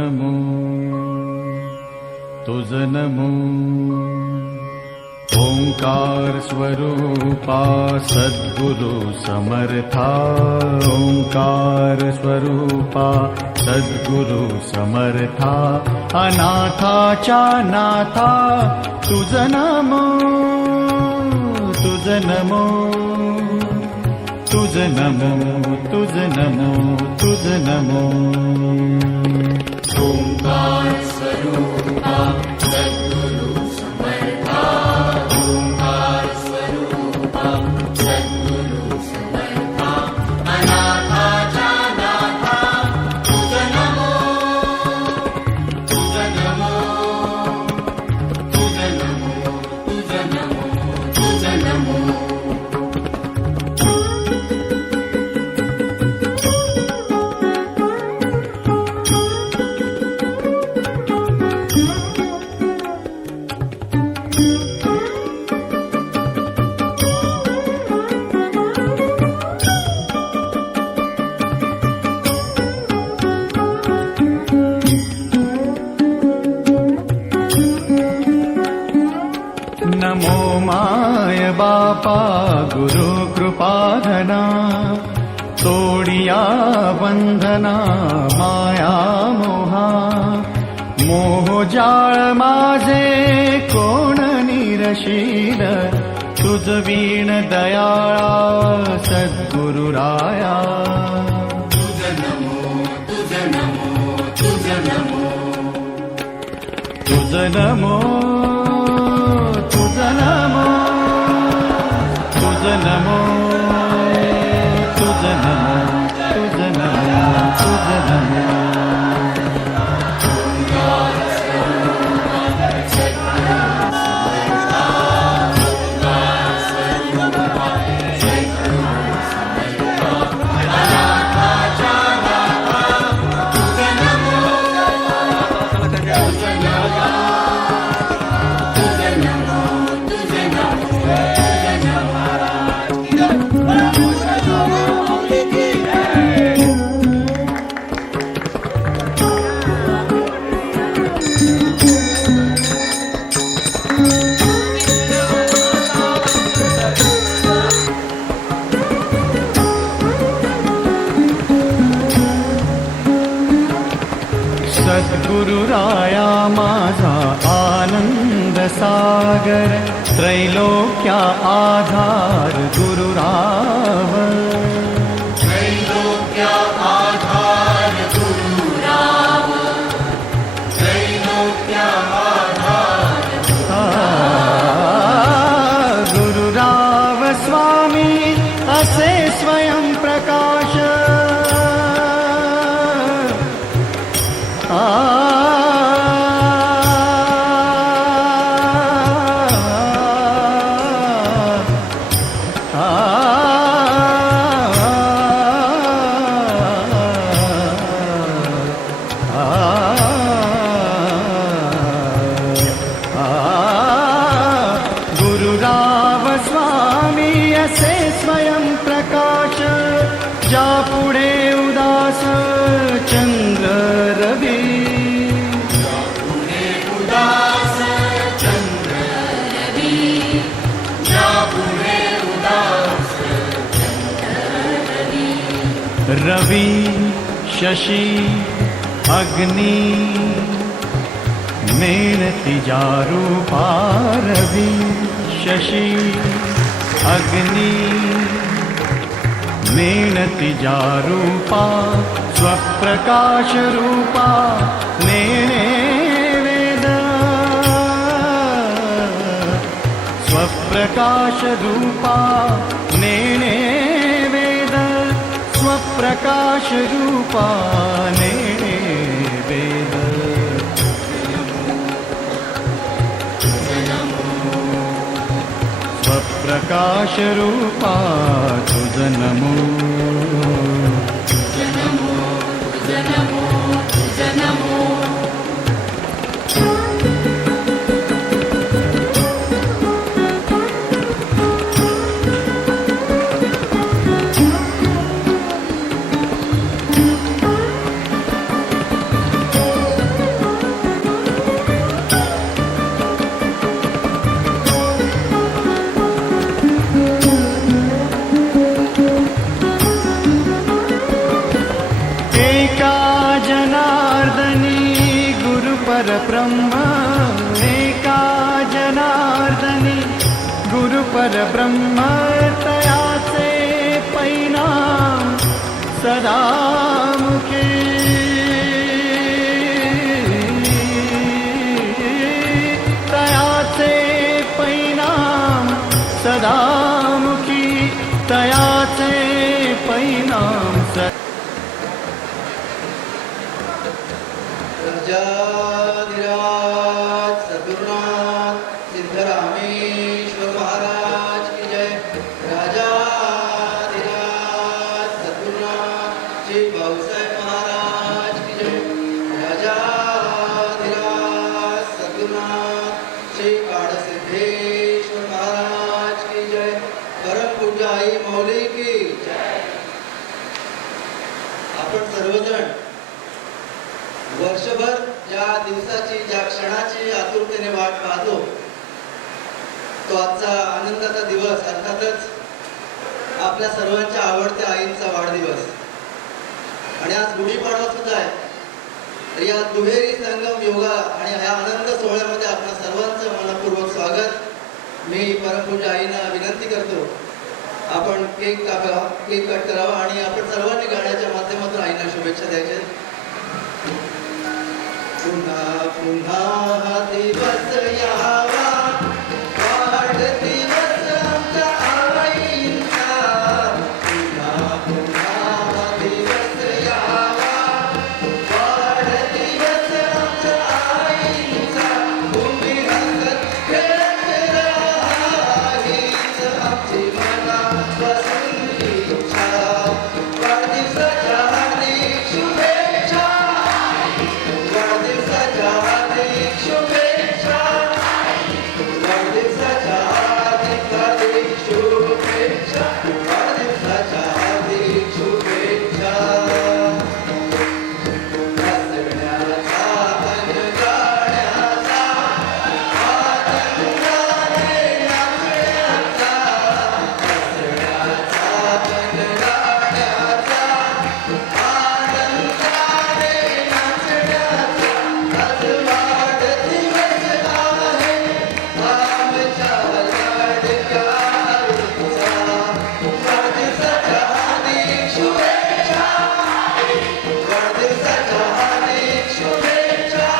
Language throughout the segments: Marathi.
नमो तुझ नमो ओंकार स्वरूपा सद्गुरु समर्था ओंकार स्वरूपा सद्गुरु समर्था अनाथाच्या नाथा तुझ नमो तुझ नमो तुझ नमो तुझ नमो तुझ नमो ओंकार स्वरूपा सद्गुरु समर्था ओंकार स्वरूपा सद्गुरु समर्था अनाथाच्या नाथा तुझ नमो तुझ नमो तुझ नमो तुझ नमो तुझ नमो नमो माय बापा गुरु कृपाधना तोडिया बंधना माया मोहा मोहजाळ माझे कोण निरशील तुझ वीण दयाळा सद्गुरुराया तुझ नमो तुझ नमो तुझ नमो तुझ नमो तुझ नमो तुझ नमो तुझ नमो तुझ नमो तुझ नमो ओंकार स्वरूपा सद्गुरु समर्था ओंकार स्वरूपा सद्गुरु समर्था अनाथाच्या नाथा तुझ नमो तुझ नमो तुझ नमो तुझ नमो सद्गुरुराया माझा आनंद सागर त्रैलोक्या आधार गुरुराव त्रैलोक्या आधार गुरुराव त्रैलोक्या आधार गुरुराव स्वामी असे स्वयं प्रकाश गुरुराव स्वामी असे स्वयं प्रकाश ज्या पुढे उदास चंद्र रवी पुणे उदास चंद्र रवी या पुणे उदास चंद्र रवी रवि शशि अग्नि मेणती जारूपा रवि शशि अग्नि मेणती जारूपा स्वप्रकाश रूपा नेणे वेद स्वप्रकाश रूपा नेणे वेद स्वप्रकाश रूपा नेणे वेद स्वप्रकाश रूपा तुझ नमो तुझ नमो तुझ नमो तुझ नमो परब्रह्म एका जनार्दनी गुरु परब्रह्म तयाचे परिणाम सदामुखी तयाचे परिणाम सदामुखी तयाचे परिणाम राजाधिराज सद्गुरुनाथ सिद्धरामेश्वर महाराज की जय। राजाधिराज सद्गुरुनाथ श्री भाऊसाहेब महाराज की जय। राजाधिराज सद्गुरुनाथ श्री काळसिद्धेश्वर महाराज की जय। परम पूज्य आई मौली की जय। आपण सर्वजण वर्षभर ज्या दिवसाची ज्या क्षणाची आतुरतेने वाट पाहतो तो आजचा आनंदाचा दिवस अर्थातच आपल्या सर्वांच्या आवडत्या आईंचा वाढदिवस आणि आज गुढीपाडवा सुद्धा आहे। तर या दुहेरी संगम योगा आणि ह्या आनंद सोहळ्यामध्ये आपल्या सर्वांचं मनपूर्वक स्वागत। मी परमपूज्य आईंना विनंती करतो आपण केक कट करावा आणि आपण सर्वांनी गाण्याच्या माध्यमातून आईंना शुभेच्छा द्यायच्या। पुन्हा पुन्हा हा दिवस यावा वाढदिवस आमच्या आईंचा। पुन्हा पुन्हा हा दिवस यावा वाढदिवस आमच्या आईंचा। तुम्ही हसत खेळत राहा हीच आमची मनापासून इच्छा। वाढदिवसाच्या हार्दिक शुभेच्छा। वाढदिवसाच्या हार्दिक शुभेच्छा। वाढदिवसाच्या हार्दिक शुभेच्छा। वाढदिवसाच्या हार्दिक शुभेच्छा। हसण्याचा अन गाण्याचा आनंदाने नाचण्याचा। हसण्याचा अन गाण्याचा आनंदाने नाचण्याचा। आज वाढदिवस आहे आमच्या लाडक्या आईचा। वाढदिवसाच्या हार्दिक शुभेच्छा। वाढदिवसाच्या हार्दिक शुभेच्छा।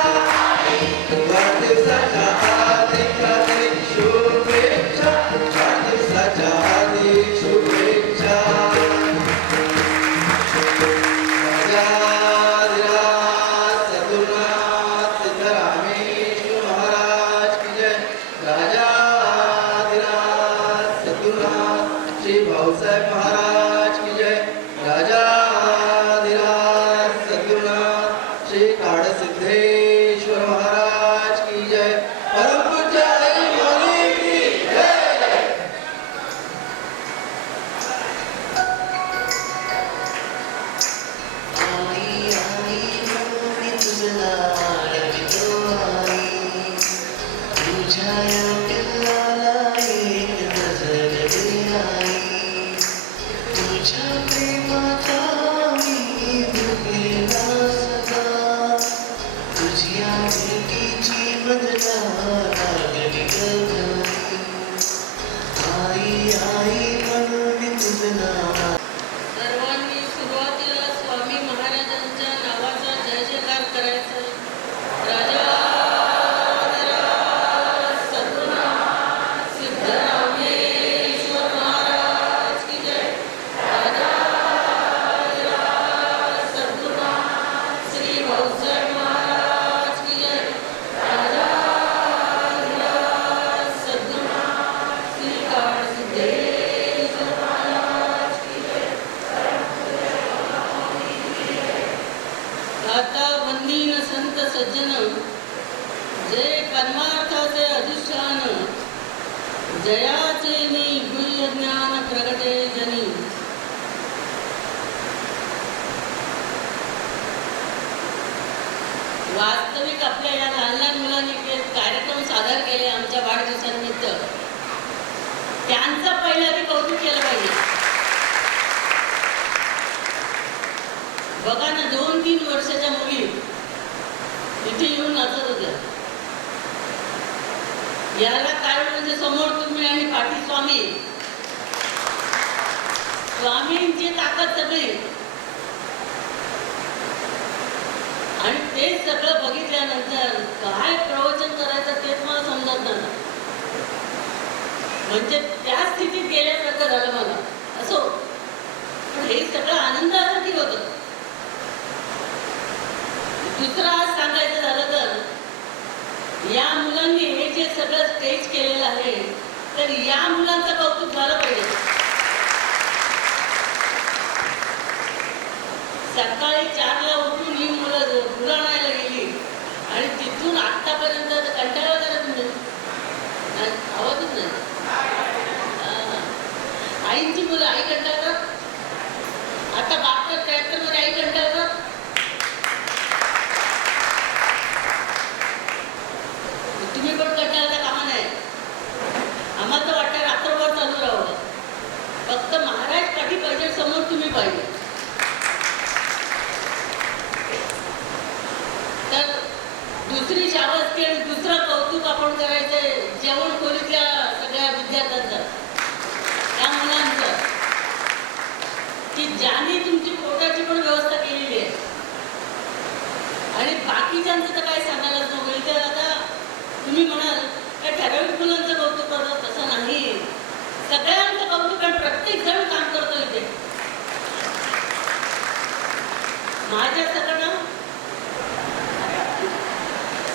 वाढदिवसाच्या हार्दिक शुभेच्छा। वाढदिवसाच्या हार्दिक शुभेच्छा। राजाधिराज सद्गुरुनाथ सिद्धरामेश्वर महाराज की जय। राजाधिराज सद्गुरुनाथ श्री भाऊसाहेब महाराज की जय। राजाधिराज सद्गुरुनाथ श्री काळसिद्धेश्वर महाराज की जय। परम पूज्य आई मौली की जय। आई आई मी तुझं लाडकी आई तुझ्या या पिल्लाला एक नजर दे आई तुझ्या प्रेमाचा मी भुकेला सदा तुझ्या भेटीची बदला लागली गगनी आई आई म्हणून तुझं नाव सर्वांनी सुरुवातीला स्वामी महाराजांच्या नावाचा जय जयकार करायचा। राजाधिराज सद्गुरुनाथ सिद्धरामेश्वर महाराज की जय। राजाधिराज सद्गुरुनाथ श्री भाऊसाहेब महाराज की जय। राजाधिराज सद्गुरुनाथ श्री काळसिद्धेश्वर महाराज की जय। गाता वंदीन संत सज्जन जय परमार्थाचे अधिष्ठान जयाचे मी गुह्य ज्ञान प्रगटे जनी। वास्तविक आपल्या या लहान लहान मुलांनी जे कार्यक्रम सादर केले आमच्या वाढदिवसानिमित्त त्यांचं पहिलं आधी कौतुक केलं पाहिजे। बघा ना 2-3 वर्षाच्या मुली इथे येऊन नाचत होत्या. याला कारण म्हणजे समोर तुम्ही आणि पाठी स्वामी. स्वामींची ताकद सगळी. आणि ते सगळं बघितल्यानंतर काय प्रवचन करायचं तेच मला समजत नव्हतं. म्हणजे त्या स्थितीत गेल्यासारखं झालं मला. असो, पण हे सगळं आनंदासाठी होतं. दुसरं आज सांगायचं झालं तर या मुलांनी हे जे सगळं स्टेज केलेलं आहे, तर या मुलांचं कौतुक झालं पाहिजे. सकाळी 4ला उठून ही मुलं फुलं आणायला गेली आणि तिथून आतापर्यंत कंटाळा करत नाही. आवाजच नाही. आईंची मुलं आई कंटाळतात. आता बापच्या ट्रॅक्टरमध्ये आई कंटाळतात. तुम्ही पण कंटाळता कामा नाही. आम्हाला तर वाटतं रात्रभर चालू राहावं. फक्त महाराज पाठी पाहिजे, समोर तुम्ही पाहिजे. तर दुसरी शाबासकी आणि दुसरं कौतुक आपण करायचंय जेवण खोलीतल्या सगळ्या विद्यार्थ्यांचं, त्या मुलांचं, की ज्यांनी तुमची पोटाची पण व्यवस्था केलेली आहे. आणि बाकीच्यांचं तर काय सांगायलाच नको. इथे आता तुम्ही म्हणाल त्या ठराविक मुलांचं कौतुक करतात, तसं नाही. सगळ्यांचं कौतुक आणि प्रत्येक जण काम करतो इथे. माझ्या सगळं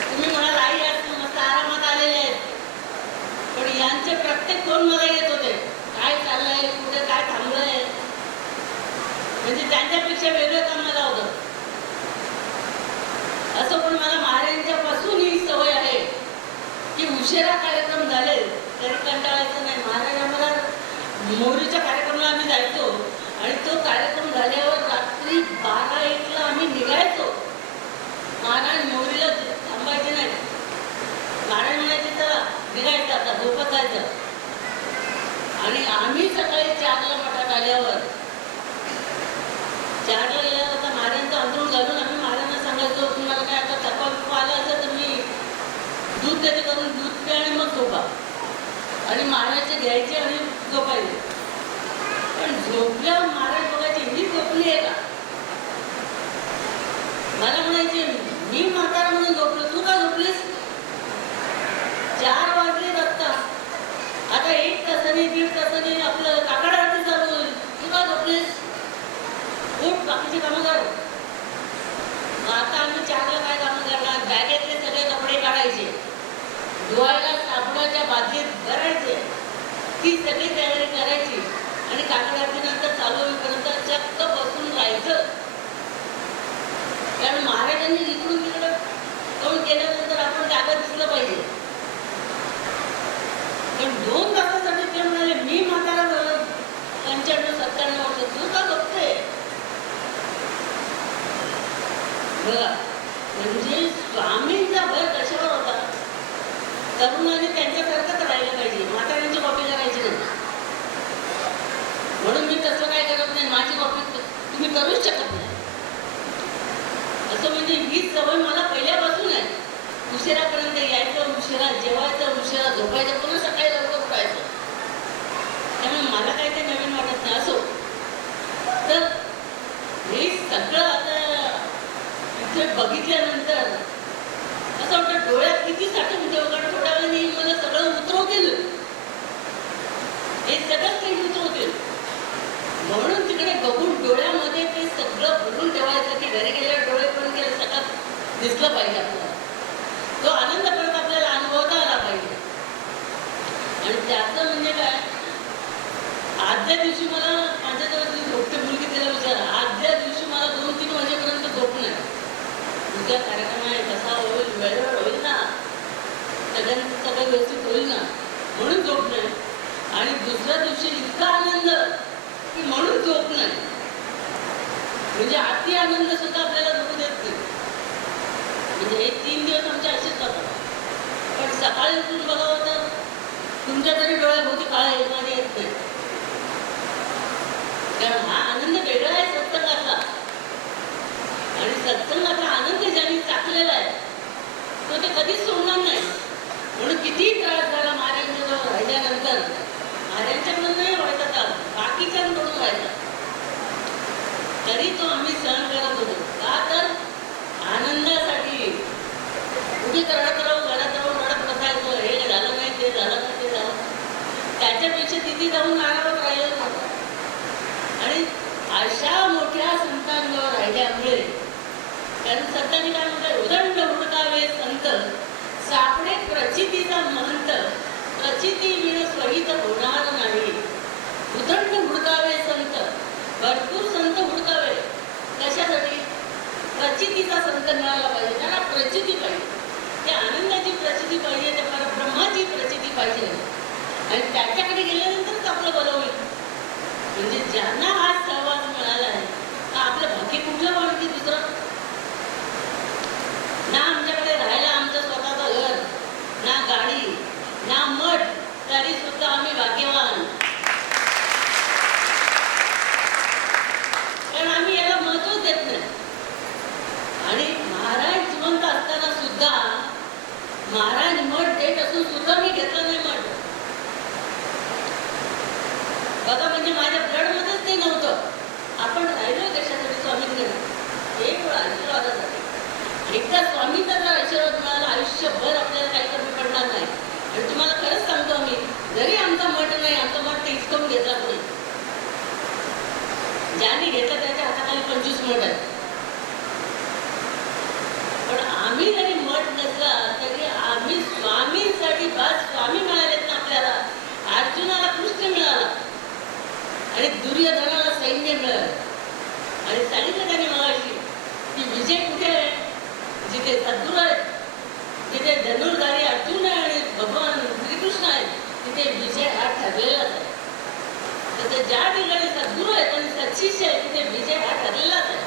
तुम्ही म्हणाल आई आज मस्त आरामात आलेले आहेत, पण यांचे प्रत्येक फोन मला येत होते. काय चाललंय, कुठे काय थांबलंय. म्हणजे त्यांच्यापेक्षा वेगळं काम मला होतं. असं पण मला महाराजांच्या पासून ही सवय आहे की उशिरा कार्यक्रम झाले तरी कंटाळायचं नाही. महाराज आम्हाला मोहरीच्या कार्यक्रमाला आम्ही जायचो आणि तो कार्यक्रम झाल्यावर रात्री 12-1ला आम्ही निघायचो. महाराज मोहरीला थांबायचे नाही. महाराज म्हणायचे चला निघायचं, आता झोपत जायचं. आणि आम्ही सकाळी 4ला मठात आल्यावर 4ला गेल्यावर आता महाराजांचं अंतरून घालून आम्ही महाराजांना सांगायचो तुम्हाला काय आता थकवा आला असेल तर मी दूध त्याचे करून दूध प्या आणि मग झोपा. आणि महाराजचे घ्यायचे आणि झोपायचे. पण झोपल्यावर महाराज बघायचे ही झोपली आहे का. मला म्हणायचे मी म्हातारा म्हणून झोपलो, तू का झोपलीस. 4 वाजले आता 1 तासाने 1.5 तासाने आपलं काकड आरती चालू होईल, तू का झोपलीस. खूप बाकीची कामं कर. आता आम्ही 4ला काय कामं करणार. बॅगेतले सगळे कपडे काढायचे, धुवायला साबणाच्या बादलीत भरायचे, ती सगळी तयारी करायची आणि काकड आरतीनंतर चालू होईपर्यंत चक्क बसून राहायचं. कारण महाराजांनी इकडून तिकडं तोंड केल्यानंतर आपण जागा दिसलं पाहिजे. पण 2 तासासाठी ते म्हणाले मी म्हातारा झालो 95-97 वर्ष, तू का बघते. बघा म्हणजे स्वामींचा भर कशावर होता. तरुणांनी त्यांच्यासारखंच राहिलं पाहिजे, म्हाताऱ्यांची कॉपी करायची नाही. म्हणून मी तसं काय करत नाही. माझी कॉपी तुम्ही करूच शकत नाही. असं म्हणजे ही सवय मला पहिल्यापासून आहे. उशिरापर्यंत यायचं, उशिरा जेवायचं, उशिरा झोपायचं, पुन्हा सकाळी लवकर उठायचं. त्यामुळे मला काही ते नवीन वाटत नाही. असो, तर हे सगळं आता इथे बघितल्यानंतर असं वाटतं डोळ्यात किती साठवून ठेव. कारण थोड्या वेळाने मला सगळं उतरवतील, हे सगळं काही उतरवतील. म्हणून तिकडे बघून डोळ्यामध्ये ते सगळं भरून ठेवायचं की घरी गेल्यावर डोळे पण केलं सगळं दिसलं पाहिजे आपल्याला. तो आनंद परत आपल्याला अनुभवता आला पाहिजे. आणि त्याचं म्हणजे काय, आदल्या दिवशी मला माझ्याजवळ झोपते मुलगी तिला विचार, आदल्या दिवशी मला 2-3 वाजेपर्यंत झोप नाही. उद्या कार्यक्रम आहे, कसा होईल, वेळेवर होईल ना, सगळ्यांचं सगळं व्यवस्थित होईल ना, म्हणून झोप नाही. आणि दुसऱ्या दिवशी इतका आनंद की म्हणून झोप नाही. म्हणजे अति आनंद सुद्धा आपल्याला झोपू देत नाही. म्हणजे हे 3 दिवस आमचे असेच जातात. पण सकाळी उठून बघावं तर तुमच्या तरी डोळ्याभोवती काळा येत नाही, येत नाही. कारण हा आनंद वेगळा आहे सत्संगाचा. आणि सत्संगाचा आनंद ज्यांनी चाखलेला आहे कधीच सोडणार नाही. म्हणून किती त्रास झाला महाराजांजवळ राहिल्यानंतर, महाराजांच्याकडून नाही व्हायचा त्रास, बाकीच्यांकडून व्हायचा, तरी तो आम्ही सहन करत होतो. का तर आनंदासाठी उभी करत राहू, घरात राहून रडत बसायचो, हे झालं नाही, ते झालं नाही, ते झालं. त्याच्यापेक्षा तिथे जाऊन आरामात राहिलं नव्हतं. आणि अशा मोठ्या संतांवर राहिल्यामुळे, कारण संतांनी काय म्हणतात, उदंड हुडकावे संत सापडे प्रचितीचा महंत, प्रचिती विण स्वहित होणार नाही. उदंड हुडकावे संत, भरपूर संत हुडकावे. कशासाठी? प्रचितीचा संत मिळाला पाहिजे, त्यांना प्रचिती पाहिजे, त्या आनंदाची प्रचिती पाहिजे, त्या परब्रह्माची प्रचिती पाहिजे. आणि त्याच्याकडे गेल्यानंतरच आपलं बरं होईल. म्हणजे ज्यांना हा सहवास मिळाला आहे, आपलं बाकी कुठलं वाटते दुसरं ना. आमच्याकडे राहायला आमचं स्वतःचं घर, ना गाडी, ना मठ, तरी सुद्धा आम्ही भाग्यवान. कारण आम्ही याला महत्वच देत नाही. आणि महाराज जिवंत असताना सुद्धा, महाराज मठ देत असून सुद्धा मी घेतलं नाही मठ. बघा, म्हणजे माझ्या ब्लडमध्येच ते नव्हतं. आपण राहिलो कशासाठी? स्वामींकडे एक वेळ आशीर्वादासाठी. एकदा स्वामींचा जर आशीर्वाद मिळाला, आयुष्यभर आपल्याला काही कमी पडणार नाही. आणि तुम्हाला खरंच सांगतो मी, जरी आमचा मठ नाही, आमचा मठ ते हिसकावून घेतला कोणी, ज्याने घेतलं त्याच्या हाताखाली 25 मठ आहेत. पण आम्ही जरी मठ नसला तरी आम्ही स्वामींसाठी बस. स्वामी मिळालेत ना आपल्याला. अर्जुनाला कृष्ण मिळाला आणि दुर्योधनाला सैन्य मिळालं. आणि सांगितलं त्याने मगाशी की विजय कुठे आहे? जिथे सद्गुरू आहेत, जिथे धनुर्धारी अर्जुन आहे आणि भगवान श्रीकृष्ण आहेत, तिथे विजय हा ठरलेलाच आहे. तर ज्या ठिकाणी सद्गुरू आहेत आणि सत्शिष्य आहे, तिथे विजय हा ठरलेलाच आहे.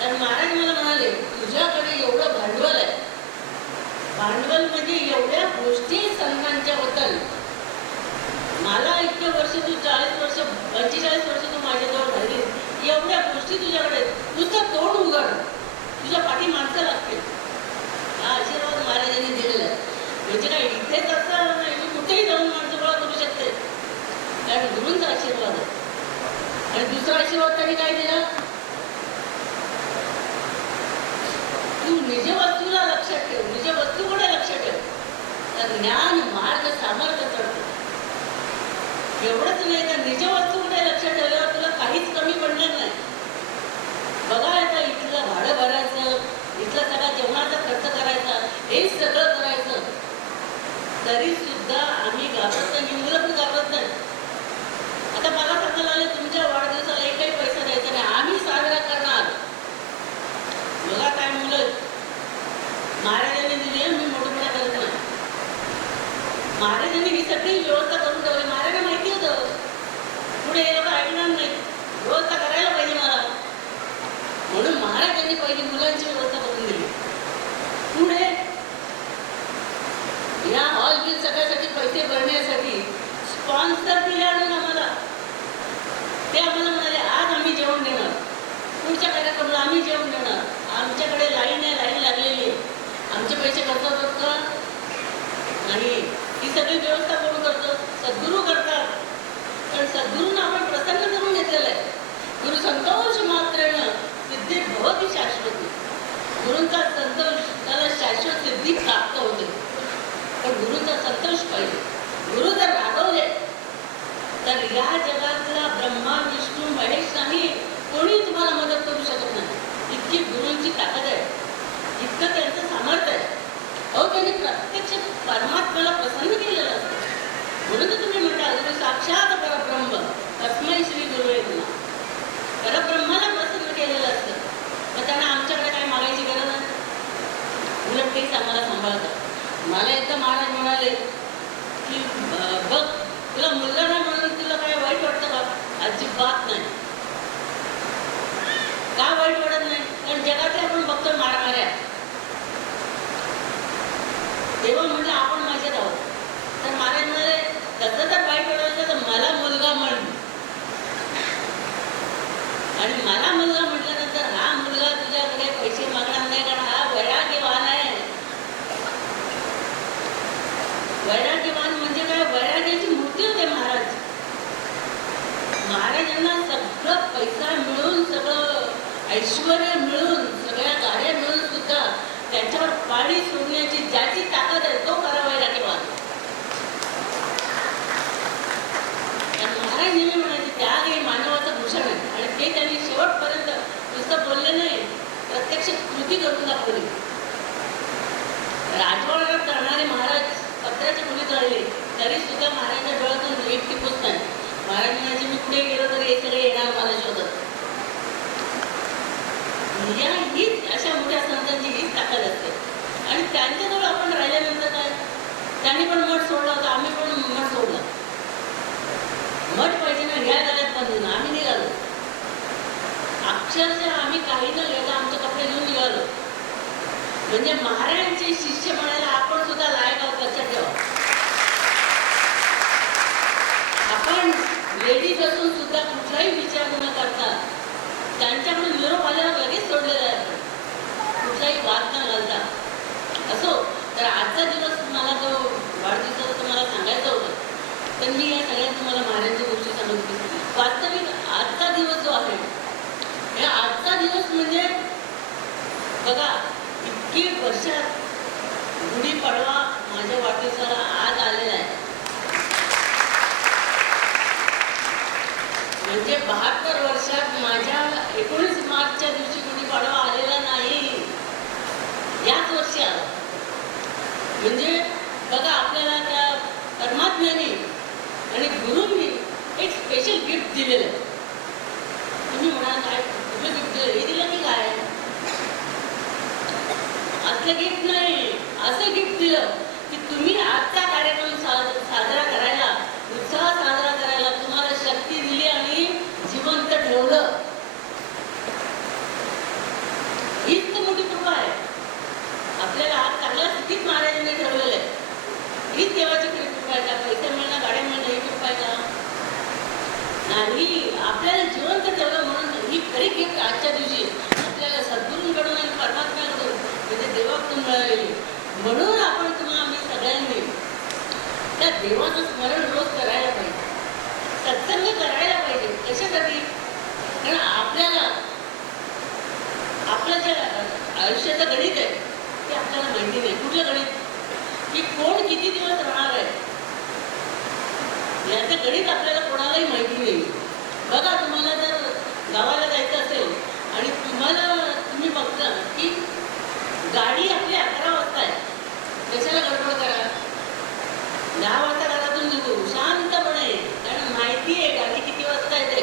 तर महाराज मला म्हणाले, तुझ्याकडे एवढं भांडवल आहे. भांडवल म्हणजे एवढ्या गोष्टी संतांच्या बद्दल. मला इतके वर्ष, तू 40 वर्ष, 45 वर्ष तू माझ्याजवळ राहिली, एवढ्या गोष्टी तुझ्याकडे, नुसतं तोंड उघड, तुझ्या पाठी माणसं लागतील. हा आशीर्वाद महाराजांनी दिलेला आहे. म्हणजे काय इथेच असं नाही, मी कुठेही जाऊन माणसं गोळा करू शकते, कारण गुरूंचा आशीर्वाद आहे. आणि दुसरा आशीर्वाद त्यांनी काय दिला? तू निज वस्तूला लक्षात ठेव. निज वस्तूकडे लक्षात ठेव, तर ज्ञान मार्ग सामर्थ्य चढतो. एवढंच नाही, तर निज वस्तूकडे लक्षात ठेवल्यावर तुला काहीच कमी पडणार नाही. बघा, आता इथलं भाडं भरायचं, इथला सगळा जेवणाचा खर्च करायचा, हे सगळं करायचं, तरी सुद्धा आम्ही घाबरत नाही. मुलं पण घाबरत नाही. आता मला सांगायला आले, तुमच्या वाढदिवसाला एकही पैसा द्यायचा नाही, आम्ही साजरा करणार. बघा काय मुलं, महाराजांनी दिली, मी मोठमोठ्या करत नाही. महाराजांनी ही सगळी व्यवस्था करून ठेवली. महाराजांना माहिती होतं पुढे हे लोक ऐकणार नाही, व्यवस्था करायला पाहिजे मला. म्हणून महाराजांनी पहिली मुलांची व्यवस्था करून दिली. पुढे या हॉल बिल सगळ्यासाठी पैसे भरण्यासाठी स्पॉन्सर दिले आणून आम्हाला. ते आम्हाला म्हणाले, आज आम्ही जेवण देणार, पुढच्या कार्यक्रमाला आम्ही जेवण देणार. आमच्याकडे लाईन आहे, लाईन लागलेली आहे. आमचे पैसे खर्च होतात का? आणि ही सगळी व्यवस्था कोण करतो? सद्गुरू करतात. पण सद्गुरूंना आपण प्रसन्न करून घेतलेलं आहे. गुरु संतोष मात्रेनं सिद्धी भवती शाश्वती. गुरूंचा संतोष, त्याला शाश्वत सिद्धी प्राप्त होते. पण गुरूंचा संतोष पाहिजे. गुरु जर रागवले तर या जगातला ब्रह्मा विष्णू महेश नाही, कोणी तुम्हाला मदत करू शकत नाही. इतकी गुरूंची ताकद आहे, इतकं त्यांचं सामर्थ्य आहे. अहो, त्यांनी प्रत्यक्ष परमात्म्याला प्रसन्न केलेलं असतं. म्हणून तुम्ही म्हणता, गुरु साक्षात परब्रह्म तस्मै श्री गुरुवे नमः. परब्रह्माला प्रसन्न केलेलं असतं. मग त्यांना आमच्याकडे काय मागायची गरज नाही. उलट तेच आम्हाला सांभाळतात. मला एकदा महाराज म्हणाले की बघ, तुला मुलगा नाही म्हणून तुला काय वाईट वाटतं का? अजिबात नाही. का वाईट वाटत नाही? कारण जगातले आपण बघतो मारामाऱ्या. तेव्हा म्हटलं आपण माझ्यात आहोत. तर महाराज म्हणाले, तसं तर वाईट वाटायचं तर मला मुलगा म्हण. आणि मला मुलगा म्हटल्यानंतर हा मुलगा तुझ्याकडे पैसे मागणार त्याच्यावर पाणी सोडण्याची ज्याची ताकद आहे तो करावा लागेल. महाराज नेहमी म्हणायचे त्याग हे मानवाचं भूषण आहे आणि ते त्यांनी शेवटपर्यंत नुसतं बोलले नाही, प्रत्यक्ष कृती करून दाखवली. राजवाड्यात करणारे महाराज पत्राच्या खोलीत राहिले तरी सुद्धा महाराजांच्या डोळ्यातून एक टिपूच नाही. महाराज म्हणायचे मी पुढे गेलो तर हे सगळे येणार मला शोधत. हीच अशा मोठ्या संतांची हीच ताकद असते. आणि त्यांच्याजवळ आपण राहिल्यानंतर काय, त्यांनी पण मठ सोडला होता, आम्ही पण मठ सोडला. मठ पाहिजे ना, घ्या गाड्यात बांधून आम्ही निघालो. अक्षरशः आम्ही काही न घ्यायला आमचे कपडे घेऊन निघालो. म्हणजे महाराजांचे शिष्य म्हणायला आपण सुद्धा लायक आहोत, लक्षात ठेवा. आपण लेडीज असून सुद्धा कुठलाही विचार न करता त्यांच्याकडून निरोप आल्यावर लगेच सोडलेला आहे. कुठलाही वाद न घालता. असो तर आजचा दिवस मला जो वाढदिवसाचा तुम्हाला सांगायचा होता, तर मी या सगळ्यात तुम्हाला महाराजांच्या गोष्टी सांगितली. वास्तविक आजचा दिवस जो आहे, या आजचा दिवस म्हणजे बघा इतकी वर्षात गुढीपाडवा माझ्या वाढदिवसाला आज आलेला आहे. म्हणजे 72 वर्षात माझ्या 19 मार्चच्या दिवशी गुढीपाडवा आलेला नाही, याच वर्षी आला. म्हणजे बघा आपल्याला त्या परमात्म्याने आणि गुरूंनी एक स्पेशल गिफ्ट दिलेलं आहे. तुम्ही म्हणाल काय कुठलं गिफ्ट दिलं, हे दिलं की काय? असलं गिफ्ट नाही, असं गिफ्ट दिलं की तुम्ही आजचा कार्यक्रम साजरा करायला, उत्साह साजरा करायला तुम्हाला शक्ती दिली आणि जिवंत ठेवलं. हीच तर मोठी कृपा आहे. आपल्याला आज चांगल्या स्थितीत महाराजांनी ठेवलेलं आहे. हीच देवाची कृपा आहे का? पैसे मिळणं, गाड्या मिळणं ही कृपा आहे का? नाही, आपल्याला जिवंत ठेवलं म्हणून ही खरी गिफ्ट आजच्या दिवशी आपल्याला सद्गुरूंकडून आणि परमात्म्याकडून म्हणजे देवाकडून मिळालेली. म्हणून आपण तुम्हाला आम्ही सगळ्यांनी त्या देवाचं स्मरण रोज करायला पाहिजे, सत्संग करायला पाहिजे. कशासाठी? कारण आपल्याला आपलं जे आयुष्याचं गणित आहे ते आपल्याला माहिती नाही. कुठलं गणित? की कोण किती दिवस राहणार आहे याचं गणित आपल्याला कोणालाही माहिती नाही. बघा तुम्हाला जर गावाला जायचं असेल आणि तुम्ही बघता की गाडी आपली 11 वाजता आहे, कशाला गडबड करा? 10 वाजता घरातून निघू शांतपणे, कारण माहिती आहे गाडी किती वाजता येते.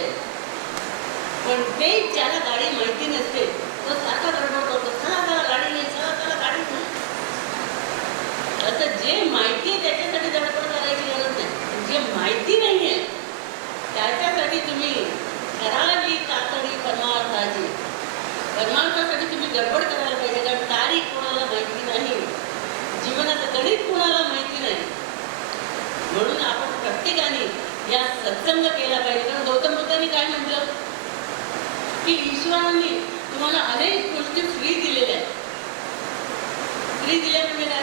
पण ते ज्याला गाडी माहिती नसते तो सारखा गडबड करतो, चला चला गाडी नाही, चला चला गाडी नाही. असं जे माहिती आहे त्याच्यासाठी गडबड करायची गरज नाही. जे माहिती नाही आहे त्याच्यासाठी तुम्ही ठरावी तातडी परमार्थाची, परमार्थासाठी तुम्ही गडबड करायला पाहिजे. कारण तारीख कोणाला माहिती नाही, जीवनाचं गणित कोणाला माहिती नाही. म्हणून आपण प्रत्येकाने या सत्संग केला पाहिजे. कारण गौतम बुद्धांनी काय म्हटलं की ईश्वरांनी तुम्हाला अनेक गोष्टी फ्री दिलेल्या आहेत. फ्री दिल्या म्हणजे काय?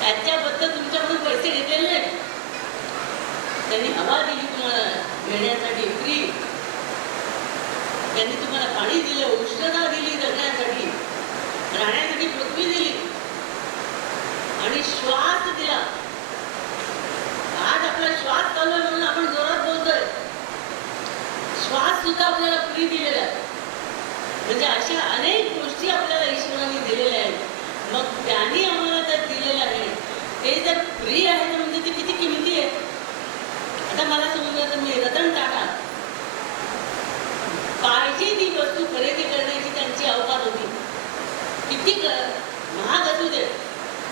त्याच्याबद्दल तुमच्याकडून पैसे घेतलेले नाहीत. त्यांनी हवा दिली तुम्हाला घेण्यासाठी फ्री. त्यांनी तुम्हाला पाणी दिलं, उष्णता दिली जगण्यासाठी, राहण्यासाठी पृथ्वी दिली आणि श्वास दिला. आज आपला श्वास चालू आहे म्हणून आपण जोरात बोलतोय. श्वास सुद्धा आपल्याला फ्री दिलेला आहे. म्हणजे अशा अनेक गोष्टी आपल्याला ईश्वराने दिलेल्या आहेत. मग त्यांनी आम्हाला जर दिलेलं आहे ते जर फ्री आहे तर म्हणजे ते किती किमती आहे. आता मला समजा तुम्ही रतन टाटा पाहिजे ती वस्तू खरेदी करण्याची त्यांची अवकाश होती. किती महाग असू दे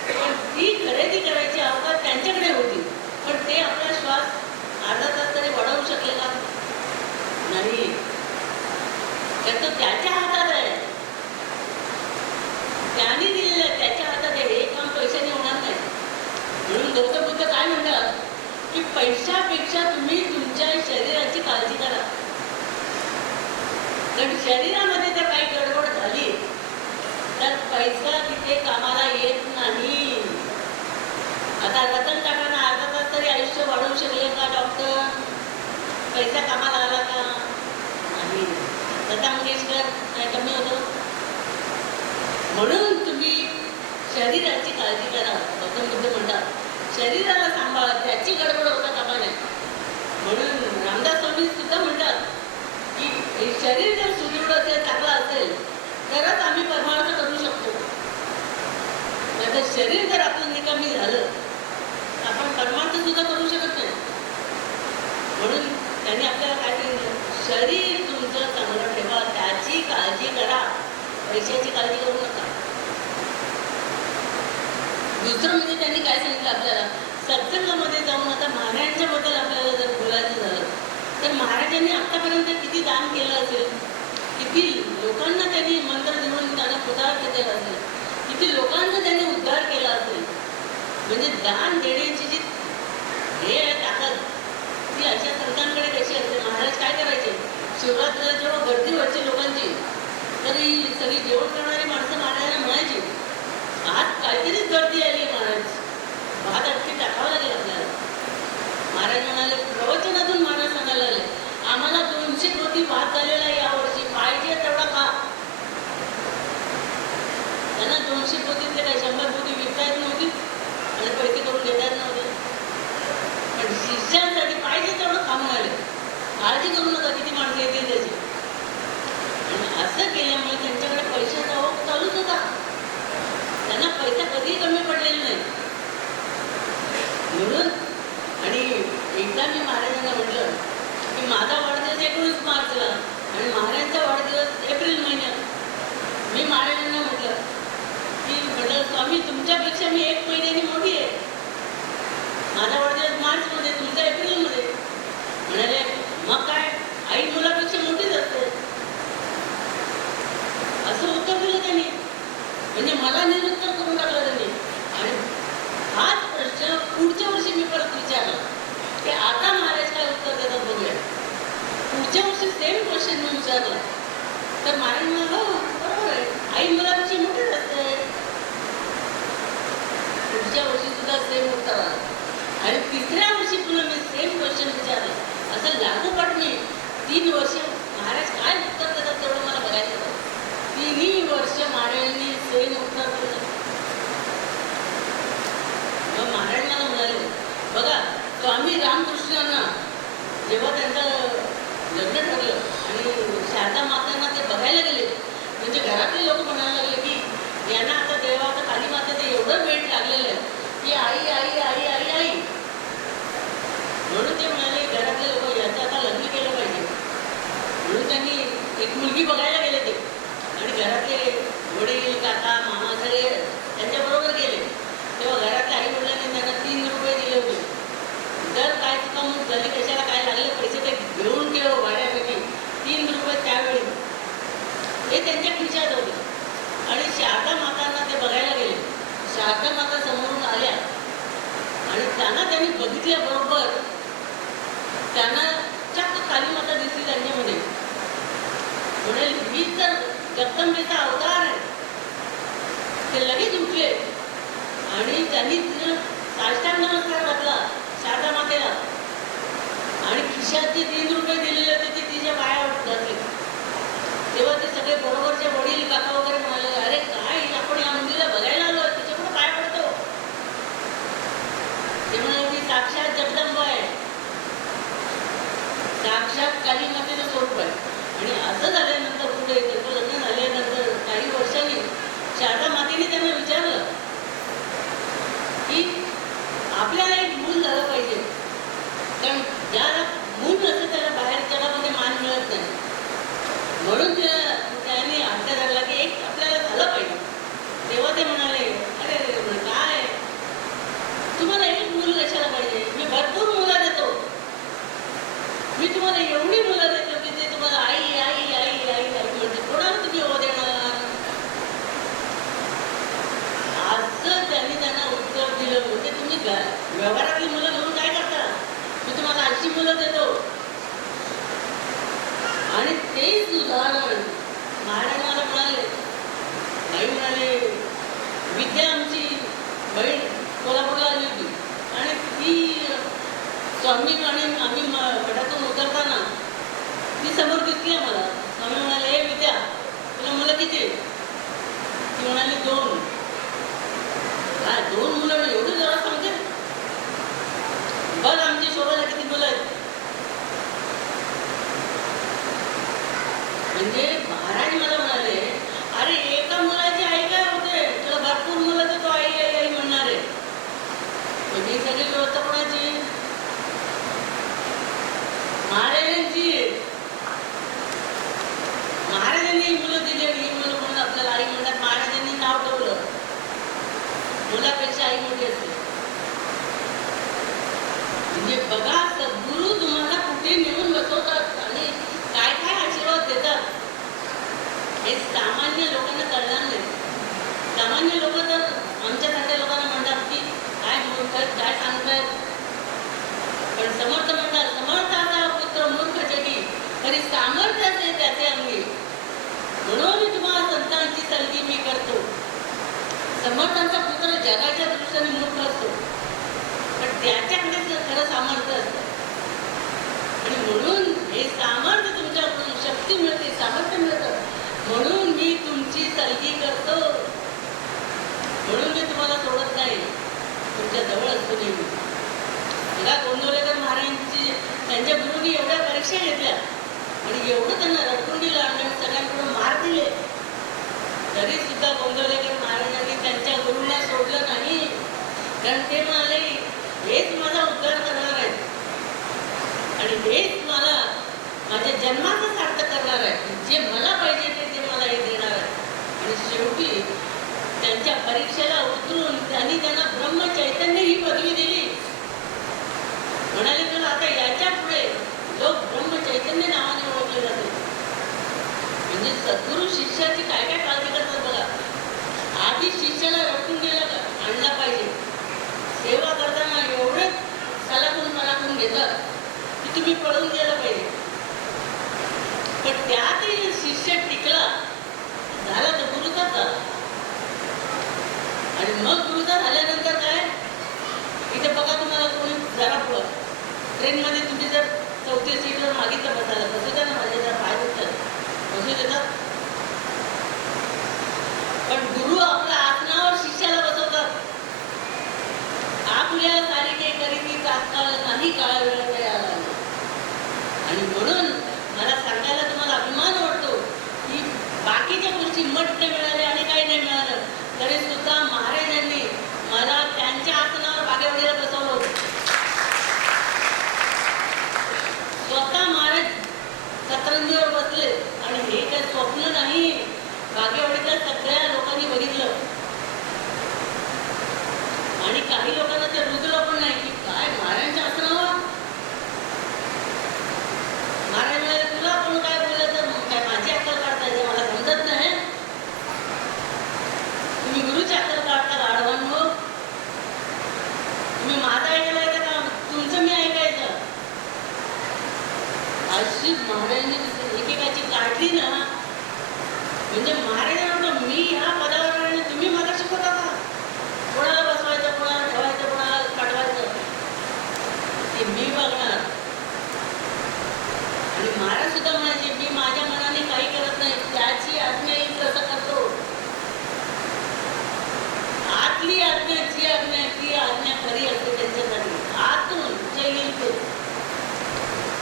पण ती खरेदी करायची अवकाश त्यांच्याकडे होती. पण ते आपला श्वास अर्धा तास तरी वाढवू शकले का? नाही. तर त्याच्या हातात आहे, त्यांनी दिलेलं आहे, त्याच्या हातात आहे. हे काम पैशाने होणार नाही. म्हणून गौतम बुद्ध काय म्हणतात की पैशापेक्षा तुम्ही तुमच्या शरीराची काळजी करा. कारण शरीरामध्ये जर काही गडबड झाली तर पैसा तिथे कामाला येत नाही. आता रतन टाटांना अर्धा तास तरी आयुष्य वाढवू शकले का डॉक्टर? पैसा कामाला आला का? नाही. लता मंगेशकर काय कमी होतो? म्हणून शरीराची काळजी करा. गौतम बुद्ध म्हणतात शरीराला सांभाळा, त्याची गडबड होता कामा नये. म्हणून रामदास स्वामी सुद्धा म्हणतात की हे शरीर जर सुदृढ असेल, चांगला असेल तरच आम्ही परमार्थ करू शकतो. नाहीतर शरीर जर आपलं निकामी झालं तर आपण परमार्थ सुद्धा करू शकत नाही. म्हणून त्यांनी आपल्याला काय सांगितलं, शरीर तुमचं चांगलं ठेवा, त्याची काळजी करा, पैशाची काळजी करू नका. दुसरं म्हणजे त्यांनी काय सांगितलं आपल्याला, सत्संगामध्ये जाऊन आता महाराजांच्या बद्दल आपल्याला जर बोलायचं झालं तर महाराजांनी आतापर्यंत किती दान केलं असेल, किती लोकांना त्यांनी मंत्र देऊन त्यांना पुतार्थ केला असेल, किती लोकांचा त्यांनी उद्धार केला असेल. म्हणजे दान देण्याची जी हे आहे ताकद ती अशा संतांकडे कशी असते. महाराज काय करायचे, शिवरात्रीला जेव्हा गर्दी व्हायची लोकांची तरी सगळी जेवण करणारी माणसं महाराजांना म्हणायची आज काहीतरीच गर्दी आली आहे महाराज, भात अटकी टाकावं लागेल आपल्याला. महाराज म्हणाले, प्रवचनातून महाराज सांगायला लागले आम्हाला 200 पोती भात झालेला आहे यावर्षी, पाहिजे तेवढा खा. त्यांना 200 पोतीतले काही 100 पोती विकता येत नव्हती आणि पैसे करून घेता येत नव्हते. पण शिष्यांसाठी पाहिजे तेवढं खा म्हणाले, काळजी करू नका किती माणसं येतील त्याची. आणि असं केल्यामुळे त्यांच्याकडे पैशाचा ओघ चालूच होता, त्यांना पैसा कधीही कमी पडलेला नाही. म्हणून आणि एकदा मी महाराजांना म्हटलं की माझा वाढदिवस 19 मार्चला आणि महाराजांचा वाढदिवस एप्रिल महिन्यात. मी महाराजांना म्हटलं स्वामी तुमच्यापेक्षा मी 1 महिन्यानी मोठी आहे, माझा वाढदिवस मार्चमध्ये, तुमचा एप्रिलमध्ये. म्हणाले मग काय, आई मुलापेक्षा मोठीच असते. असं उत्तर दिलं त्यांनी. म्हणजे मला निरुत्तर करून टाकलं त्यांनी. आणि हाच प्रश्न पुढच्या वर्षी मी परत विचारला की आता महाराज काय उत्तर देतात बघूया. पुढच्या वर्षी सेम क्वेश्चन मी विचारला तर महाराज म्हणाला हो बरोबर आहे, आई मुलापेक्षा मोठीच असते. पुढच्या वर्षी सुद्धा सेम उत्तर आलं. आणि तिसऱ्या वर्षी पुन्हा मी सेम क्वेश्चन विचारला. असं लागोपाठ मी 3 वर्ष महाराज काय उत्तर देतात तेवढं मला बघायचं होतं. 3 वर्ष महाराजांनी सेम उत्तर दिलं. मग महाराज मला म्हणाले बघा स्वामी रामकृष्णांना जेव्हा त्यांचं लग्न ठरलं आणि शारदा मातांना ते बघायला गेले, म्हणजे घरातले लोक म्हणायला लागले की यांना आता देवाचं काली मातेचं एवढं भेट लागलेलं आहे की आई आई आई आई आई. म्हणून ते म्हणाले घरातले लोक याचं आता लग्न केलं पाहिजे. म्हणून त्यांनी एक मुलगी बघायला गेले ते आणि घरातले वडील काका मामा सगळे त्यांच्याबरोबर गेले. तेव्हा घरातल्या आई वडिलांनी त्यांना 3 रुपये दिले होते. जर काय चुकामूक झाली कशाला काय लागले पैसे ते घेऊन ठेव भाड्यासाठी. 3 रुपये त्यावेळी हे त्यांच्या खिशात होते. आणि शारदा मातांना ते बघायला गेले. शारदा माता समोरून आल्या आणि त्यांना त्यांनी बघितल्याबरोबर त्यांना चक्क काली माता दिसली त्यांच्यामध्ये. म्हणाले ही तर जगदंबेचा अवतार आहे. ते लगेच उठले आणि त्यांनी तिला साष्टांग नमस्कार घातला शारदा मातेला आणि खिशात जे 3 रुपये दिलेले होते ते तिच्या पायावर घातले. तेव्हा ते सगळे बरोबरचे वडील काका वगैरे म्हणाले अरे काय आपण या मुलीला बघायला आलो आहे, तिच्याकडे पाय पडतो. ते म्हणाले ती साक्षात जगदंबा आहे, साक्षात काली मातेचं स्वरूप आहे. आणि असं झाल्यानंतर पुढे त्याचं लग्न झाल्यानंतर काही वर्षांनी शारदा मातेने त्यांना विचारलं की आपल्याला एक मूल झालं पाहिजे, कारण ज्याला मूल नसतं त्याला बाहेर जगामध्ये मान मिळत नाही. म्हणून त्यांनी हट्ट धरला की एक आपल्याला झालं पाहिजे. तेव्हा ते म्हणाले अरे काय तुम्हाला एक मुलं कशाला पाहिजे, मी भरपूर मुलं देतो, मी तुम्हाला एवढी मुलं देतो की ते तुम्हाला आई आई आई आई आई म्हणते. कोणाला तुम्ही हो देणार. असं त्यांनी त्यांना उत्तर दिलं. म्हणजे तुम्ही व्यवहारातली मुलं घेऊन काय करता, मी तुम्हाला 80 मुलं देतो. आणि तेच उदाहरण महाराज मला म्हणाले, आई म्हणाले विद्या आमची बहीण कोल्हापूरला आली होती आणि ती स्वामी आणि आम्ही मठातून उतरताना ती समोर दिसली आम्हाला. स्वामी म्हणाले हे विद्या तुला मुलं किती. ती म्हणाली 2. काय 2 मुलं एवढी जरा सांगते. बघ आमची शोभाला किती मुलं आहेत. म्हणजे महाराज मला म्हणाले, अरे एका मुलाची आई काय होते, त्याला भरपूर मुलं तर तो आई आई आई म्हणणार आहे. पण ही सगळी व्यवस्था कोणाची? महाराजांची. महाराजांनी ही मुलं दिली आणि ही मुलं म्हणून आपल्याला आई म्हणतात. महाराजांनी नाव ठेवलं, मुलापेक्षा आई मोठी असते. म्हणजे बघा, सद्गुरू तुम्हाला कुठे नेऊन बसवतात आणि काय काय आशीर्वाद देतात हे सामान्य लोकांना कळणार नाही. सामान्य लोक तर आमच्यासारख्या लोकांना म्हणतात की काय मूर्ख आहेत, काय सांगतायत. पण समर्थ म्हणतात, समर्थाचा पुत्र मूर्ख जगी तरी सामर्थ्य असे त्याचे अंगी, म्हणून तुम्हाला संतांची सलगी मी करतो. समर्थांचा पुत्र जगाच्या दृष्टीने मूर्ख असतो, पण त्याच्याकडे खरं सामर्थ्य असतं. आणि म्हणून हे सामर्थ्य तुमच्याकडून शक्ती मिळते, सामर्थ्य मिळतं, म्हणून मी तुमची सलगी करतो. म्हणून मी तुम्हाला सोडत नाही, तुमच्या जवळ असतो नेहमी. बघा, गोंदवलेकर महाराजांची त्यांच्या गुरुनी एवढ्या परीक्षा घेतल्या आणि एवढं त्यांना रडकुंडीला आणलं, सगळ्यांकडून मार दिले, तरी सुद्धा गोंदवलेकर महाराजांनी त्यांच्या गुरुंना सोडलं नाही. कारण ते म्हणाले, हेच माझा उद्धार करणार आहे आणि हेच मला माझ्या जन्माचं सार्थक करणार आहे. जे मला पाहिजे ते मला हे देणार आहे. आणि शेवटी त्यांच्या परीक्षेला उतरून त्यांनी त्यांना ब्रह्मचैतन्य ही पदवी दिली. म्हणाले, तुला आता याच्या पुढे लोक ब्रह्मचैतन्य नावाने ओळखले जाते. म्हणजे सद्गुरू शिष्याची काय काय काळजी करतात बघा. आधी शिष्याला रटकुंडीला आणला पाहिजे. सेवा करताना एवढेच सलाखून घेतात की तुम्ही पळून गेलं पाहिजे. पण त्यातही शिष्य टिकला, झाला तर गुरुचा झाला. आणि मग गुरुचा झाल्यानंतर काय, इथे बघा, तुम्हाला कोणी जरा पुढं ट्रेनमध्ये तुम्ही जर 4थी सीटवर मागितलं बसायला, बसू द्या ना, माझ्या जरा पाय दुखतात, बसू देतात. पण गुरु आपल्या आसनावर शिष्याला बसवतात. आपल्या सारिके करीती तात्काळ नाही, काळ वेळ तयार आला. आणि म्हणून मला सांगायला तुम्हाला अभिमान वाटतो की बाकीच्या गोष्टी मठ मिळाल्या आणि काही नाही मिळालं तरी सुद्धा महाराजांनी मला त्यांच्या आसनावर बागेवाडीला बसवलं होतं. स्वतः महाराज सतरंजीवर बसले आणि हे काही स्वप्न नाही, बागेवाडीच्या सगळ्या लोकांनी बघितलं. आणि काही लोकांना ते रुजलं पण नाही की काय महाराजांच्या आसनावर. महाराज म्हणाले, तुला कोण काय बोललं तर काय माझी अक्कल काढताय, मला समजत नाही. तुम्ही गुरुची अक्कल काढता आडवांनो. तुम्ही माझं ऐकायला का तुमचं मी ऐकायचं. अशी महाराजांनी एकेकाची काढली ना, म्हणजे महाराजांना मी ह्या पदावर आणि तुम्ही मला शिकवता का, कोणाला बसवायचं, कोणाला ठेवायचं, कोणाला काढवायचं ते मी बघणार. आणि महाराज सुद्धा म्हणायचे, मी माझ्या मनाने काही करत नाही, त्याची आज्ञा येईल तसं करतो. आतली आज्ञा, जी आज्ञा ती आज्ञा खरी असते त्यांच्यासाठी, आतून जे येईल ते.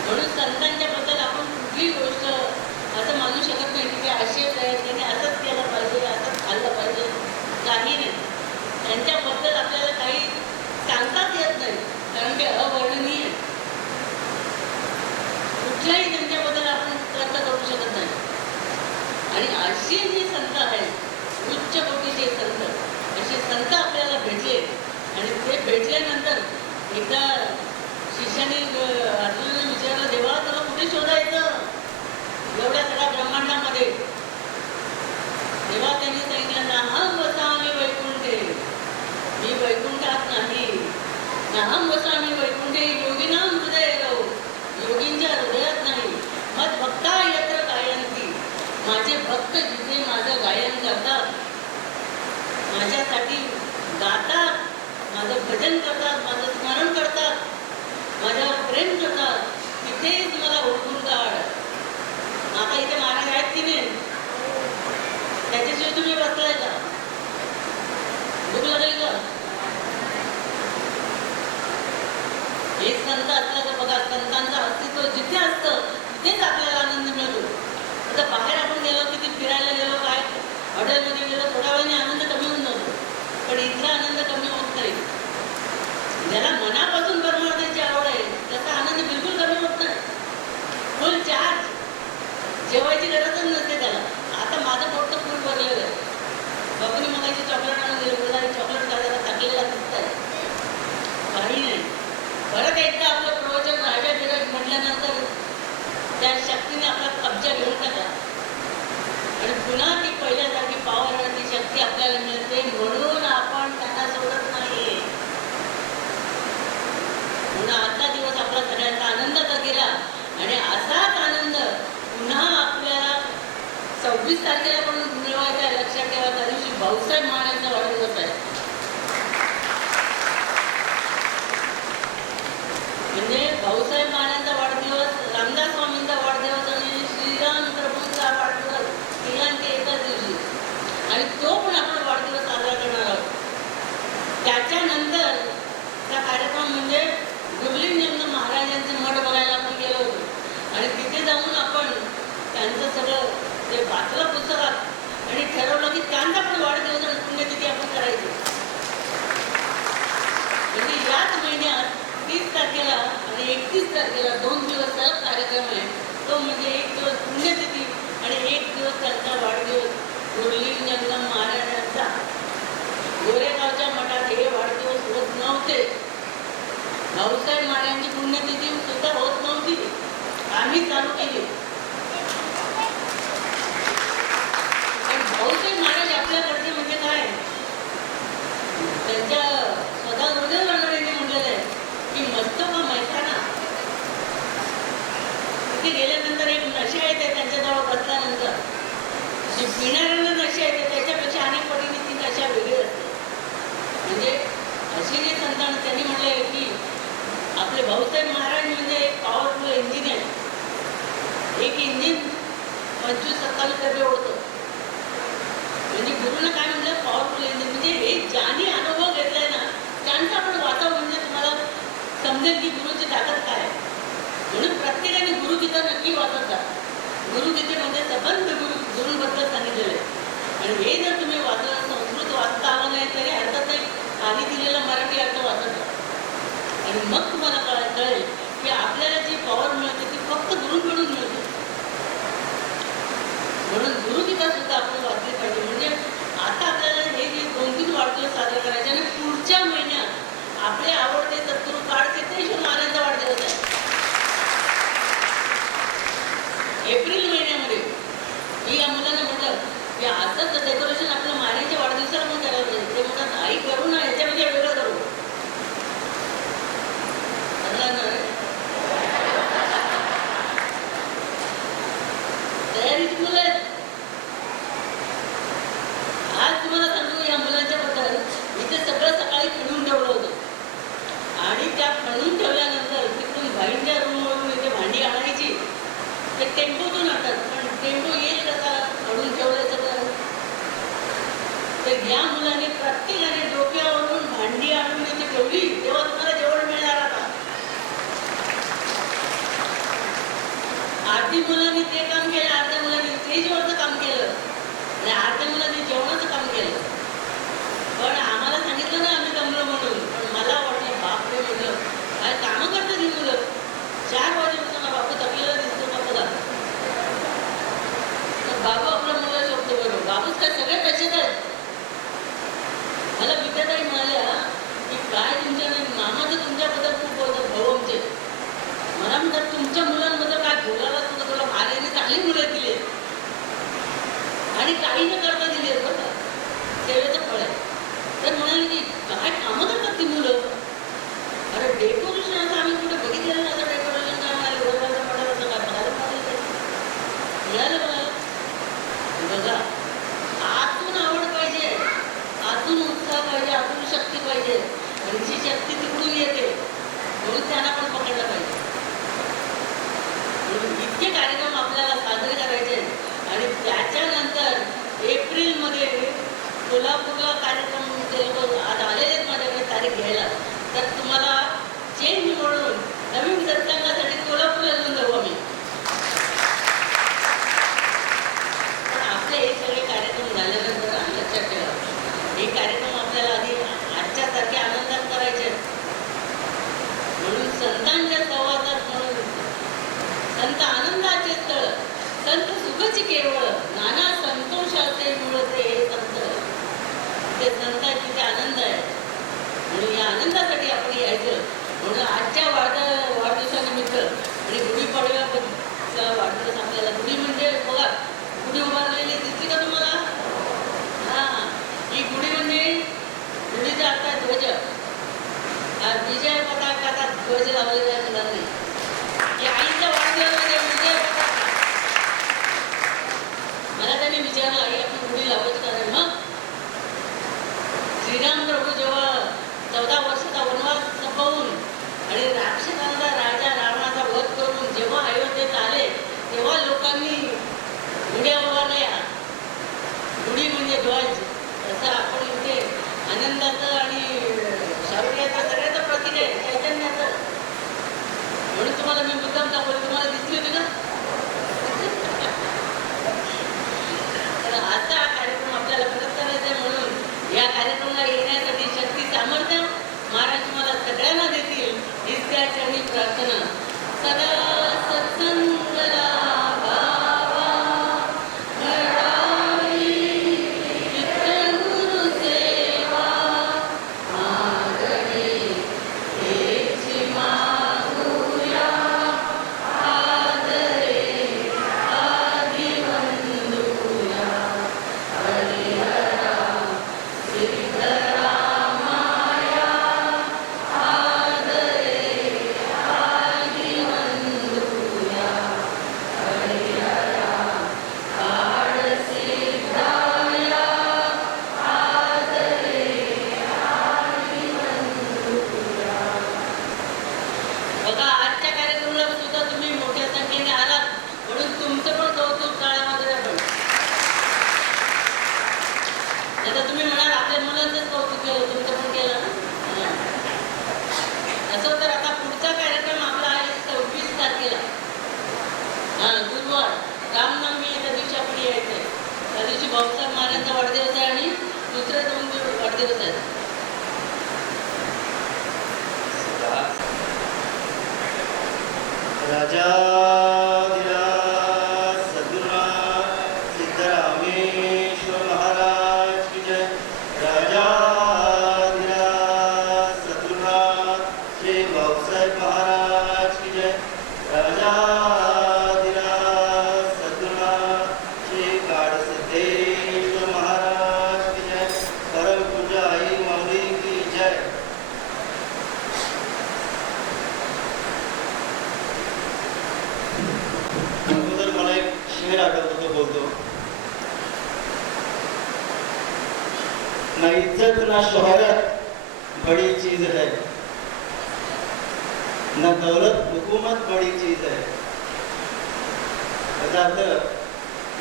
म्हणून संतांच्या बद्दल आपण कुठली गोष्ट असं मानू शकत नाही की ते असेच आहेत, त्यांनी असंच केलं पाहिजे, असंच खाल्लं पाहिजे, काही नाही. त्यांच्याबद्दल आपल्याला काही सांगताच येत नाही, कारण ते अवर्णनीय. कुठल्याही त्यांच्याबद्दल आपण तर्क करू शकत नाही. आणि अशी जी संत आहेत, उच्च कोटीचे संत, असे संत आपल्याला भेटले. आणि ते भेटल्यानंतर एकदा शिष्याने अर्जुनाने विचारलं, देवा तुला कुठे शोधायचं एवढ्या सगळ्या ब्रह्मांडामध्ये. तेव्हा त्यांनी सांगितलं, नाहम वसामी वैकुंठे, मी वैकुंठात नाही. नाहम वसामी वैकुंठे योगिनाम हृदय रहो, योगींच्या हृदयात नाही. मत भक्ता यत्र गायंती, माझे भक्त जिथे माझं गायन करतात, माझ्यासाठी गातात, माझं भजन करतात, माझं स्मरण करतात, माझ्यावर प्रेम करतात, तिथेच मला ओळखून काढ. आता इथे महाराज आहेत की नाही, त्याच्याशिवाय तुम्ही बसलाय का? भूक लागेल का? संत असला तर बघा, संतांचं अस्तित्व जिथे असतं तिथेच आपल्याला आनंद मिळतो. आता बाहेर आपण गेलो, किती फिरायला गेलो, काय हॉटेलमध्ये गेलो, थोड्या वेळाने आनंद कमी होऊन जातो, पण इथला आनंद कमी होत नाही. ज्याला मनापासून परमार्थाची आवड आहे त्याचा आनंद बिलकुल कमी होत नाही. फुल चार्ज, जेवायची गरजच नसते त्याला. आता माझं पोट तर फुल भरलेलं आहे. बाबूने मगाशी चॉकलेट आणून दिलं, बोला चॉकलेट खायला टाकलेला दिसत आहे, काही नाही. परत एकदा आपलं प्रवचन राजा बिराज म्हटल्यानंतर त्या शक्तीने आपला कब्जा घेऊन टाकला आणि पुन्हा ती पहिल्यासारखी पॉवर आणि ती शक्ती आपल्याला मिळते, म्हणून आपण त्यांना सोडत नाही. पुन्हा आजचा दिवस आपला सगळ्यांचा आनंदाचा गेला आणि असाच आनंद पुन्हा आपल्याला 26 तारखेला पण मिळवायचा आहे. लक्षात ठेवा, त्या दिवशी भाऊसाहेब महाराजांचा वाढदिवस आहे. म्हणजे भाऊसाहेब महाराजांचा वाढदिवस, रामदास स्वामींचा वाढदिवस आणि श्रीराम प्रभूंचा वाढदिवस तिघांचे एकाच दिवशी, आणि तो पण आपण वाढदिवस साजरा करणार आहोत. त्याच्यानंतर त्या कार्यक्रम म्हणजे गुरुलिंग महाराजांचे मठ बघायला आपण गेलो होतो आणि तिथे जाऊन आपण त्यांचं सगळं ते वाचलं पुस्तकात आणि ठरवलं की त्यांचा पण वाढदिवस आणि पुण्यतिथी आपण करायची. म्हणजे याच महिन्यात 30 तारखेला आणि 31 तारखेला 2 दिवस सलग कार्यक्रम आहे. तो म्हणजे 1 दिवस पुण्यतिथी आणि 1 दिवस त्यांचा वाढदिवस गुरुलिंग जंगम महाराजांचा. गोरेगावच्या मठात हे वाढदिवस होत नव्हते. भाऊसाहेब महाराजांची पुण्यतिथी सुद्धा होत नव्हती, आम्ही चालू केली. पण भाऊसाहेब महाराज आपल्याकडचे म्हणजे काय, त्यांच्या स्वतः गुरुदेव रानडेंनी म्हटलेलं आहे की मस्तक मैखाना. तिथे गेल्यानंतर एक नशा येते त्यांच्याजवळ बसल्यानंतर, जी पिणाऱ्यांना नशा येते त्याच्यापेक्षा अनेक पटीने ती नशा वेगळी असते. म्हणजे अशी जे संतान त्यांनी म्हटले की आपले भाऊसाहेब महाराज म्हणजे एक पॉवरफुल इंजिन आहे. एक इंजिन 25-27 डबे ओढतं. म्हणजे गुरुनं काय म्हटलं, पॉवरफुल इंजिन. म्हणजे हे ज्याने अनुभव घेतलाय ना त्यांचा आपण वाचावं म्हणजे तुम्हाला समजेल की गुरुची ताकद काय आहे. म्हणून प्रत्येकाने गुरुगीता नक्की वाचत जा. गुरुगीतेमध्ये संबंध गुरुंबद्दल सांगितलेलं आहे आणि हे जर तुम्ही वाचलं, संस्कृत वाचता आलं नाही तरी हरकत नाही, खाली दिलेला मराठी अर्थ वाचत जा आणि मग तुम्हाला कळेल की आपल्याला जी पॉवर मिळते ती फक्त गुरुंकडून मिळते. म्हणून गुरुगीता सुद्धा आपण वाचली पाहिजे. म्हणजे आता आपल्याला हे जे 2-3 वाढदिवस साजरे करायचे आणि पुढच्या महिन्यात आपले आवडते सद्गुरू काळकेतेश्वर महाराजांचा वाढदिवस आहे. एप्रिल महिन्यामध्ये मी या मुलांना म्हटलं की असंच डेकोरेशन आपलं महाराजांच्या वाढदिवसाला पण करायला पाहिजे. ते म्हणतात आई करू ना, याच्यामध्ये वेगळं करू. तयारीची मुलं आहेत. आज तुम्हाला सांगतो या मुलांच्या बद्दल, इथे सगळं सकाळी खणून ठेवलं होतं आणि त्या खणून ठेवल्यानंतर तिकडून भाईंच्या रूमवरून इथे भांडी आणायची. ते टेम्पोतून आणतात, पण टेम्पो येईल कसा, खणून ठेवलंय सगळं. तर या मुलाने प्रत्येकाने डोक्यावरून भांडी आणून इथे ठेवली, तेव्हा तुम्हाला जेवण मिळणार. आता अर्धी मुलांनी ते काम केलं, अर्ध्या मुलांनी स्टेजवरचं काम केलं आणि अर्ध्या मुलांनी जेवणाचं काम केलं. पण आम्हाला सांगितलं ना आम्ही जमलो म्हणून, पण मला वाटलं बापरे, म्हटलं काय कामं करतात ही मुलं. 4 वाजेपासून बापू थकलेला दिसतो का बघा. तर बाबू आपला मुलं शोधतो बरोबर. बाबूच काय सगळे तसेच आहेत. मला विद्याताई म्हणाल्या की काय तुमच्या मामाचं तुमच्याबद्दल खूप बोलतात भाऊ आमचे. मला म्हणतात तुमच्या मुलांबद्दल काय बोलायला सुद्धा तुला महाराजांनी चांगली मुलं दिली आणि काही न करता दिली आहेत बरं का, सेवेचं फळ आहे. तर म्हणाले की काय कामं करतात ती मुलं. अरे डेकोरेशन असं आम्ही कुठे बघितलेलं नाही. असं डेकोरेशन काय म्हणाले, गोरगावचं पडायला असं काय बघायला मिळालं मला. बघा, आतून आवड पाहिजे, आतून उत्साह पाहिजे, आतून शक्ती पाहिजे आणि जी शक्ती तिकडून येते म्हणून त्यांना पण पकडलं पाहिजे. इतके कार्यक्रम आपल्याला साजरे करायचे आणि त्याच्यानंतर एप्रिलमध्ये कोल्हापूरला कार्यक्रम ते लोक आज आलेले आहेत माझ्याकडे तारीख घ्यायला. तर तुम्हाला चेंज म्हणून एकच केवळ नाना संतोषाचे मूळ ते संत. ते संतांची ते आनंद आहे. म्हणून या आनंदासाठी आपण यायचं. म्हणून आजच्या वाढदिवसानिमित्त आणि गुढीपाडव्याचा वाढदिवस आपल्याला, गुढी म्हणजे बघा गुढी उभारलेली दिसली का तुम्हाला? हां, ही गुढी म्हणजे गुढीचा आता ध्वज, विजय पताकाचा ध्वज लावलेला आहे मुलांनी. की आईच्या वाढदिवसामध्ये विजय पताका. मला त्यांनी विचारलं, आई आपण गुढी लावायची कारण मग श्रीराम प्रभू जेव्हा 14 वर्षाचा वनवास संपवून आणि राक्षसांचा राजा रावणाचा वध करून जेव्हा अयोध्येत आले तेव्हा लोकांनी गुढ्या उभारल्या. गुढी म्हणजे ध्वज. तसं आपण इथे आनंदाचं आणि शौर्याचं सगळ्याचं प्रतीक आहे, चैतन्याचं. म्हणून तुम्हाला मी मुद्दाम दाखवली, तुम्हाला दिसली होती ना? तर आजचा हा कार्यक्रम आपल्याला परत करायचा आहे. म्हणून या कार्यक्रमाला येण्यासाठी शक्ती सामर्थ्य महाराज मला सगळ्यांना देतील हीच त्या चरणी प्रार्थना. सदा सत्संग लाभावा, घडावी चित्त गुरु सेवा, मागणी हेची मागूया, आदरे आधी वंदूया, हरिहरा सिद्धरामाया, आदरे आधी वंदूया, हरिहरा काळसिद्धाया, आदरे आधी वंदूया. बघा आजच्या कार्यक्रमाला सुद्धा तुम्ही मोठ्या संख्येने आलात, म्हणून तुमचं पण कौतुक टाळ्यामध्ये आपण. आता तुम्ही म्हणाल आपल्या मुलांचंच कौतुक केलं, तुमचं पण केलं ना. असं तर आता पुढचा कार्यक्रम आपला आहे 26 तारखेला, गुरुवार रामनवमी. त्या दिवशी आपण यायचंय. त्या दिवशी भाऊसाहेब महाराजांचा वाढदिवस आहे आणि दुसरे 2 दिवस वाढदिवस आहेत. राजाधिराज सद्गुरुनाथ सिद्धरामेश्वर महाराज की जय. राजाधिराज सद्गुरुनाथ श्री भाऊसाहेब महाराज की जय. राजाधिराज सद्गुरुनाथ श्री काळसिद्धेश्वर महाराज की जय. परम पूज्य आई माऊली की जय. अगोदर मला एक शेर आठवतो, तो बोलतो. ना इज्जत ना शोहरत बड़ी चीज है, ना दौलत हुकूमत बड़ी चीज है. याचा अर्थ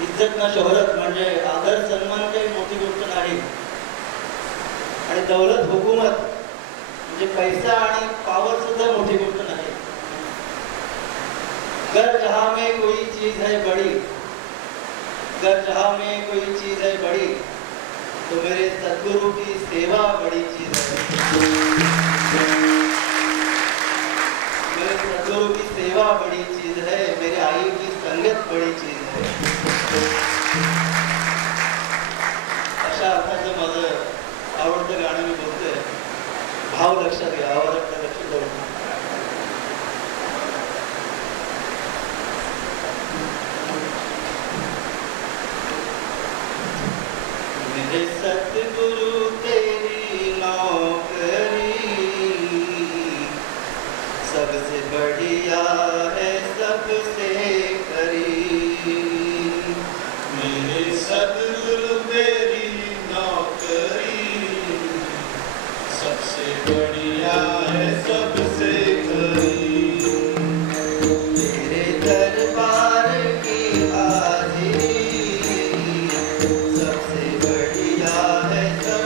इज्जत ना शोहरत म्हणजे आदर सन्मान काही मोठी गोष्ट नाही, आणि दौलत हुकूमत म्हणजे पैसा आणि पॉवर सुद्धा मोठी गोष्ट नाही. गर जहां में कोई चीज है बड़ी, गर जहां में कोई चीज है बड़ी, तो मेरे सद्गुरु की सेवा बड़ी चीज है. मेरे सद्गुरु की सेवा बड़ी चीज है, मेरे आई की संगत बड़ी चीज है. अशा अर्थाचं माझं आवडतं गाणं मी बोलतोय. भाव लक्षात घ्या, आवाजात लक्ष देऊ. मेरे सतगुरु तेरी नौकरी सबसे बढ़िया है सबसे करीब. मेरे सद्गुरु तेरी नौकरी सबसे बढ़िया है सबसे करीब. तेरे दरबार की हाजिरी सबसे बढ़िया है सबसे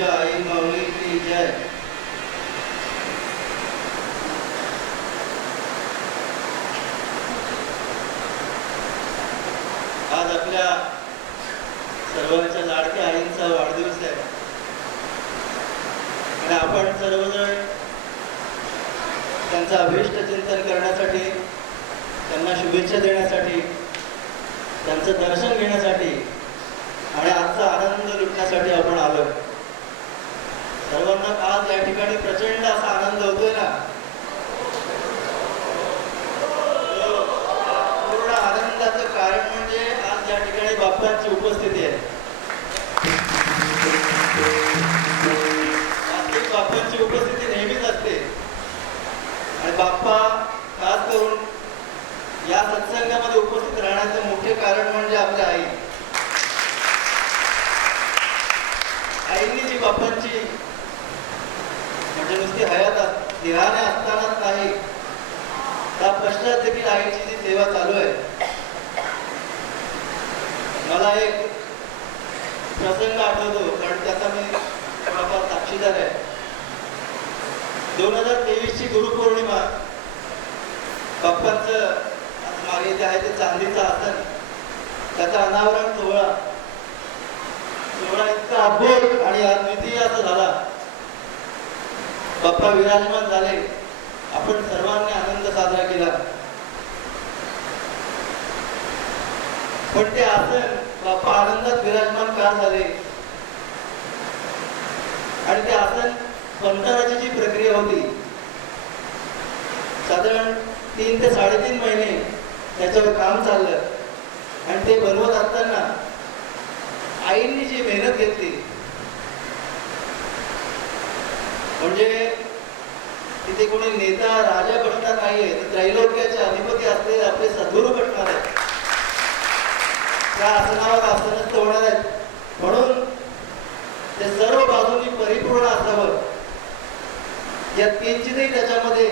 पूज्य आई माऊली की जय. आज आपल्या सर्वांच्या लाडक्या आईंचा वाढदिवस आहे आणि आपण सर्वजण त्यांचं अभीष्ट चिंतन करण्यासाठी, त्यांना शुभेच्छा देण्यासाठी, त्यांचं दर्शन घेण्यासाठी आणि आजचा आनंद लुटण्यासाठी आपण आलो. सर्वांना आज या ठिकाणी प्रचंड असा आनंद होतोय ना. पूर्ण आनंदाचं कारण म्हणजे आज या ठिकाणी बाप्पांची उपस्थिती आहे. वास्तविक बाप्पांची उपस्थिती नेहमीच असते आणि बाप्पा खास करून या सत्संगामध्ये उपस्थित राहण्याचं मुख्य कारण म्हणजे आपल्या आई. आईंनी जी बाप्पांची म्हणजे नुसती हयात देहाने असतानाच नाही, त्या पश्चात देखील आईची जी सेवा चालू आहे. मला एक प्रसंग आठवतो कारण त्याचा मी बाबा साक्षीदार आहे. 2023 ची गुरुपौर्णिमा, बाप्पांचं मागे जे आहे ते चांदीचं आसन, त्याचा अनावरण सोहळा इतका अद्भुत आणि अद्वितीय असा झाला. बाप्पा विराजमान झाले, आपण सर्वांनी आनंद साजरा केला. पण ते आसन बाप्पा आनंदात विराजमान का झाले आणि ते आसन बनवण्याची जी प्रक्रिया होती, साधारण 3 ते 3.5 महिने त्याच्यावर काम चाललं आणि ते बनवत असताना आईंनी जी मेहनत घेतली म्हणजे तिथे कोणी नेता राजा बसणार नाहीये, तर त्रैलोक्याचे अधिपती असलेले आपले सद्गुरू बसणार आहेत. त्या आसनावर आसनस्थ होणार आहेत. म्हणून ते सर्व बाजूनी परिपूर्ण असावं, यात किंचितही त्याच्यामध्ये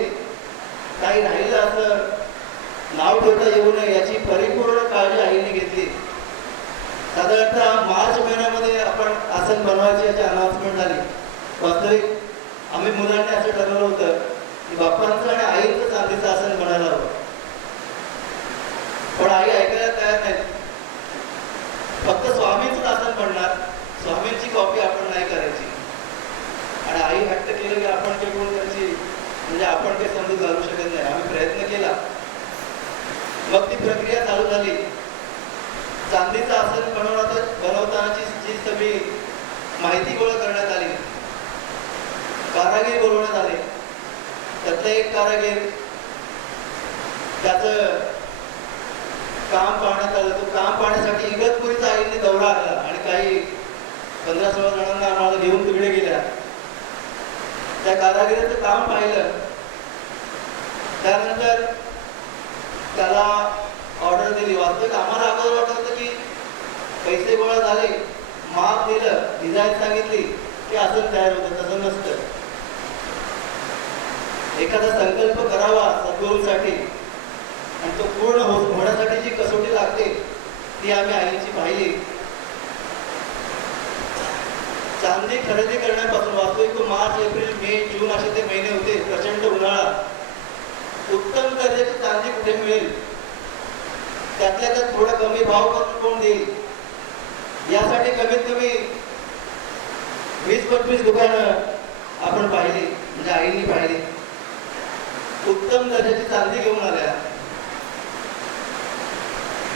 काही राहिलं असं नाव ठेवता येऊ नये याची परिपूर्ण काळजी आईने घेतली. साधारणतः मार्च महिन्यामध्ये आपण आसन बनवायची याची अनाउन्समेंट झाली. वास्तविक आम्ही मुलांनी असं ठरवलं होतं की बाप्पांचं आणि आईचं चांदीचं आसन बनायला हवं, पण आई ऐकायला तयार नाही. फक्त स्वामींचंच आसन बनणार, स्वामींची कॉपी आपण नाही करायची. आणि आई हट्ट केलं की आपण काही कोण त्याची म्हणजे आपण काही समजूत घालू शकत नाही. आम्ही प्रयत्न केला, मग ती प्रक्रिया चालू झाली. चांदीचं आसन बनवतानाची जी सगळी माहिती गोळा करण्यात आली, कारागीर बोलवण्यात आले. त्यातला एक कारागीर त्याचं काम पाहण्यात आलं. तो काम पाहण्यासाठी इगतपुरीचा आईने दौरा आला आणि काही 15-16 जणांना आम्हाला घेऊन तिकडे गेल्या. त्या कारागिराचं काम पाहिलं, त्यानंतर त्याला ऑर्डर दिली. वास्तविक आम्हाला अगोदर वाटत होतं की पैसे गोळा झाले, माप दिलं, डिझाईन सांगितली की आसन तयार होतं. तसं नसतं. एखादा संकल्प करावा सद्गुरूंसाठी आणि तो पूर्ण होण्यासाठी जी कसोटी लागते ती आम्ही आईची पाहिली. चांदी खरेदी करण्यापासून वास्तविक तो मार्च, एप्रिल, मे, जून असे ते महिने होते. प्रचंड उन्हाळा. उत्तम दर्जाची चांदी कुठे मिळेल, त्यातल्या त्यात थोडा कमी भाव करून कोण देईल, यासाठी कमीत कमी 20-25 दुकानं आपण पाहिली, म्हणजे आईनी पाहिली. उत्तम दर्जाची चांदी घेऊन आल्या.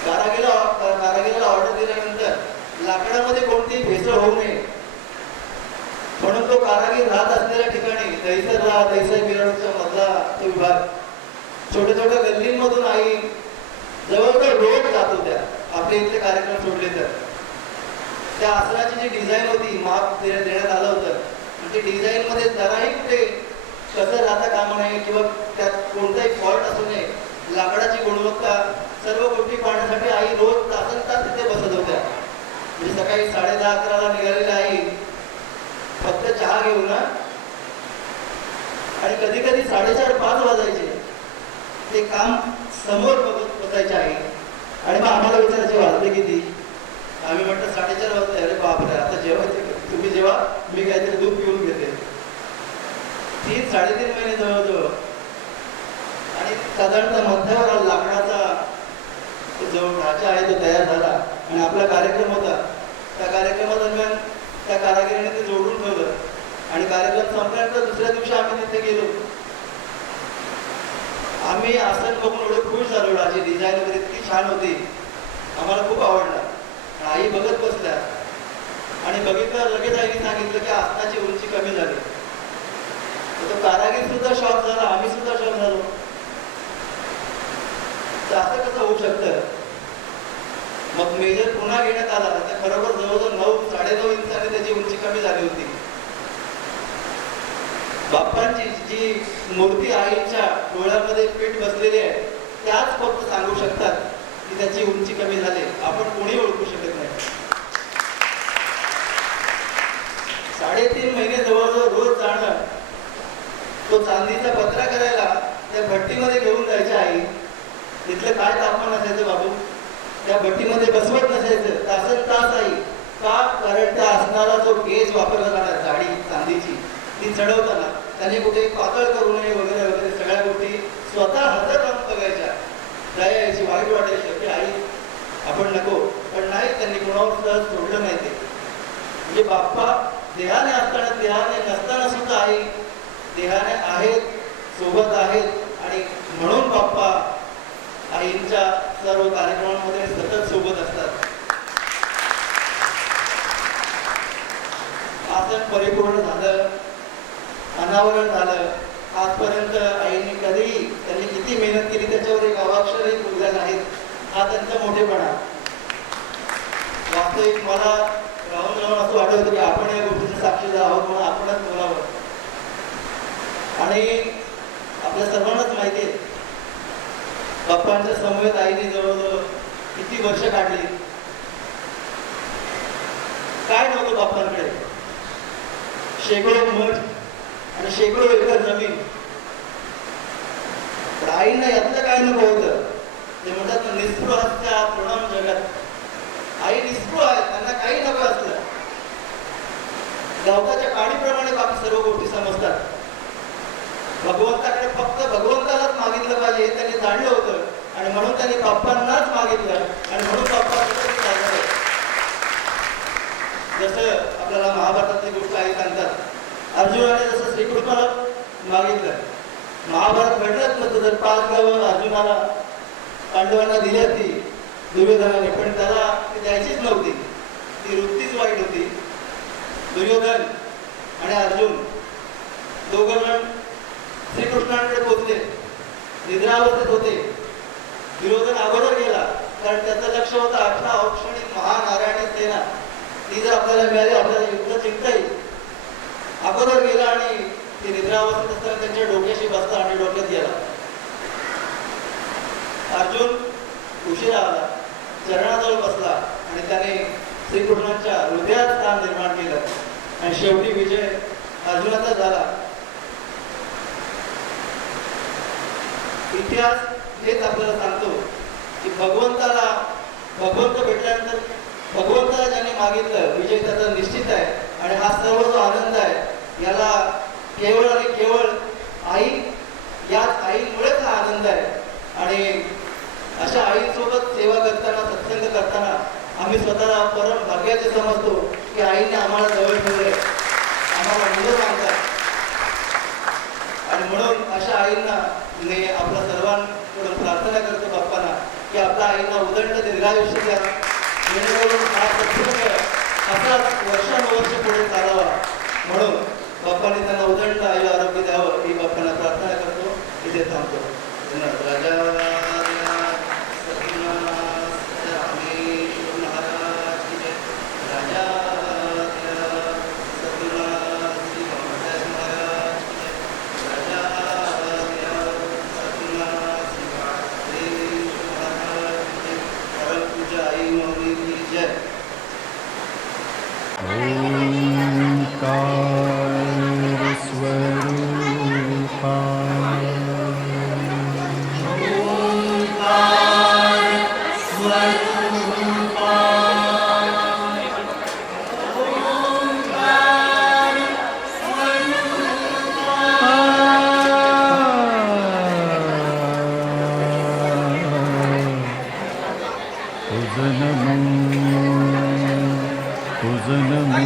कारागिराला ऑर्डर दिल्यानंतर लाकडामध्ये कोणतीही भेसळ होऊ नये म्हणून तो कारागीर राहत असलेल्या ठिकाणी दहिसर मिरवणूकचा मधला तो विभाग, छोट्या छोट्या गल्लींमधून आई जवळजवळ रोज जात होत्या. आपले इथले कार्यक्रम सोडले तर त्या आसनाची जी डिझाईन होती, माप देण्यात आलं होतं, म्हणजे डिझाईन मध्ये जराही कुठे कसं राहता कामा नये किंवा त्यात कोणताही फॉल्ट असू नये, लाकडाची गुणवत्ता सर्व गोष्टी पाहण्यासाठी आई रोज तासन-तास तिथे बसत होत्या. म्हणजे सकाळी 10:30-11ला निघालेल्या आई फक्त चहा घेऊन आणि कधी कधी 4:30-5 वाजायचे. ते काम समोर बघत बसायचे आई. आणि मग आम्हाला विचारायचे वाजले किती. आम्ही म्हटलं 4:30 वाजले. अरे बापरे, आता जेवायचे तुम्ही जेव्हा मी काहीतरी दूध पिऊन घेते. 3-3.5 महिने जवळजवळ. आणि साधारणतः मध्यावर लाकडाचा जो ढाचा आहे तो तयार झाला आणि आपला कार्यक्रम होता. त्या कार्यक्रमादरम्यान त्या कारागिराने ते जोडून ठेवलं आणि कार्यक्रम संपल्यानंतर दुसऱ्या दिवशी आम्ही तिथे गेलो. आम्ही आसन बघून एवढे खुश झालो. ढाची डिझाईन वगैरे इतकी छान होती, आम्हाला खूप आवडला. आई बघत बसल्या आणि बघितलं लगेच आईने सांगितलं की आसनाची उंची कमी झाली. तो कारागीर सुद्धा शॉक झाला, आम्ही सुद्धा शॉक झालो. तर असं कसं होऊ शकतं. मग मेजर पुन्हा घेण्यात आला. तर खरोखर जवळजवळ 9-9.5 इंचाने त्याची उंची कमी झाली होती. बाप्पांची जी मूर्ती आईच्या डोळ्यामध्ये पीठ बसलेली आहे त्याच फक्त सांगू शकतात की त्याची उंची कमी झाली. आपण कोणी ओळखू शकत नाही. 3.5 महिने जवळजवळ रोज जाणं, तो चांदीचा पत्रा करायला त्या भट्टीमध्ये घेऊन जायच्या आई. तिथलं काय तापमान असायचं बाबू, त्या भट्टीमध्ये बसवत नसायचं तासन तास आई. का? कारण त्या असणारा जो गेज वापरला जाणार जाडी चांदीची ती चढवताना त्याने कुठे पातळ करू नये वगैरे वगैरे सगळ्या गोष्टी स्वतः हातात लावून बघायच्या. जायची, वाईट वाटायची की आई आपण नको, पण नाही, त्यांनी कुणावर सहज सोडलं नाही ते. म्हणजे बाप्पा देहाने असताना देहाने नसताना सुद्धा आई देहाने आहेत, सोबत आहेत. आणि म्हणून बाप्पा आईंच्या सर्व कार्यक्रमांमध्ये सतत सोबत असतात. आसन परिपूर्ण झालं, अनावरण झालं. आजपर्यंत आईने कधीही त्यांनी किती मेहनत केली त्याच्यावर एक अवाक्षरही बोलल्या नाहीत. हा त्यांचा मोठेपणा. वास्तविक मला राहून राहून असं वाटत होतं की आपण या गोष्टीचे साक्षीदार आहोत म्हणून आपणच बोलावं. आणि आपल्या सर्वांनाच माहिती आहे बाप्पांच्या समवेत आईने जवळजवळ किती वर्ष काढली. काय नव्हतं बाप्पांकडे, शेकडो मठ आणि शेकडो एकर जमीन. पण आईंना यातलं काय नको होतं. ते म्हणतात ना, निस्पृहाच्या तृणाम जगात. आई निस्पृह आहे, त्यांना काही नको असलं. गवताच्या काडीप्रमाणे बाकी सर्व गोष्टी समजतात. भगवंताकडे फक्त भगवंतालाच मागितलं पाहिजे हे त्यांनी जाणलं होतं आणि म्हणून त्यांनी बाप्पांनाच मागितलं आणि म्हणून बाप्पा जसं आपल्याला महाभारतातली गोष्ट आई सांगतात. अर्जुनाने जसं श्रीकृष्णाला मागितलं, महाभारत घडलंच नव्हतं जर 5 गावं अर्जुनाला पांडवांना दिली असती दुर्योधनाने, पण त्याला ती द्यायचीच नव्हती. ती वृत्तीच वाईट होती. दुर्योधन आणि अर्जुन दोघं जण श्रीकृष्णांकडे पोहोचले, निद्रावस्थेत होते. दुर्योधन अगोदर गेला कारण त्याचं लक्ष होतं 18 औक्षणी महानारायणी सेना, ती जर आपल्याला मिळाली आपल्याला युद्ध जिंकता येईल. अगोदर गेला आणि ती निद्रावस्थेत असताना त्यांच्या डोक्याशी बसला आणि डोक्यात गेला. अर्जुन उशिरा आला, चरणाजवळ बसला आणि त्याने श्रीकृष्णांच्या हृदयात स्थान निर्माण केलं आणि शेवटी विजय अर्जुनाचा झाला. इतिहास हेच आपल्याला सांगतो की भगवंत भेटल्यानंतर भगवंताला ज्याने मागितलं विजय त्याचा निश्चित आहे. आणि हा सर्व जो आनंद आहे याला केवळ आणि केवळ आई, याच आईमुळेच हा आनंद आहे. आणि अशा आईसोबत सेवा करताना, सत्संग करताना आम्ही स्वतःला परम भाग्याचे समजतो की आईने आम्हाला जवळ ठेवले, आम्हाला मुलं सांगतात. आणि म्हणून अशा आईंना मी आपल्या सर्वांकडून प्रार्थना करतो बाप्पांना की आपल्या आईंना उदंड दीर्घायुष्य द्या, जेणेकरून हा सत्संग असाच वर्षानुवर्ष पुढे चालावा. म्हणून बाप्पांनी त्यांना उदंड आयु आरोग्य द्यावं ही बाप्पांना प्रार्थना करतो. इथे थांबतो. राजा ओंकार स्वरूपा तुझ नमो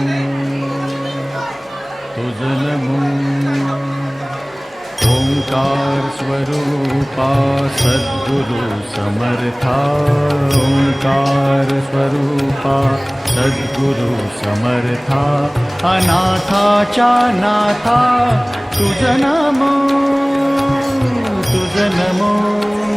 तुझ नमो ओंकार स्वरूपा सद्गुरु समर्था ओंकार स्वरूपा सद्गुरु समर्था अनाथाच्या नाथा तुझ नमो तुझ नमो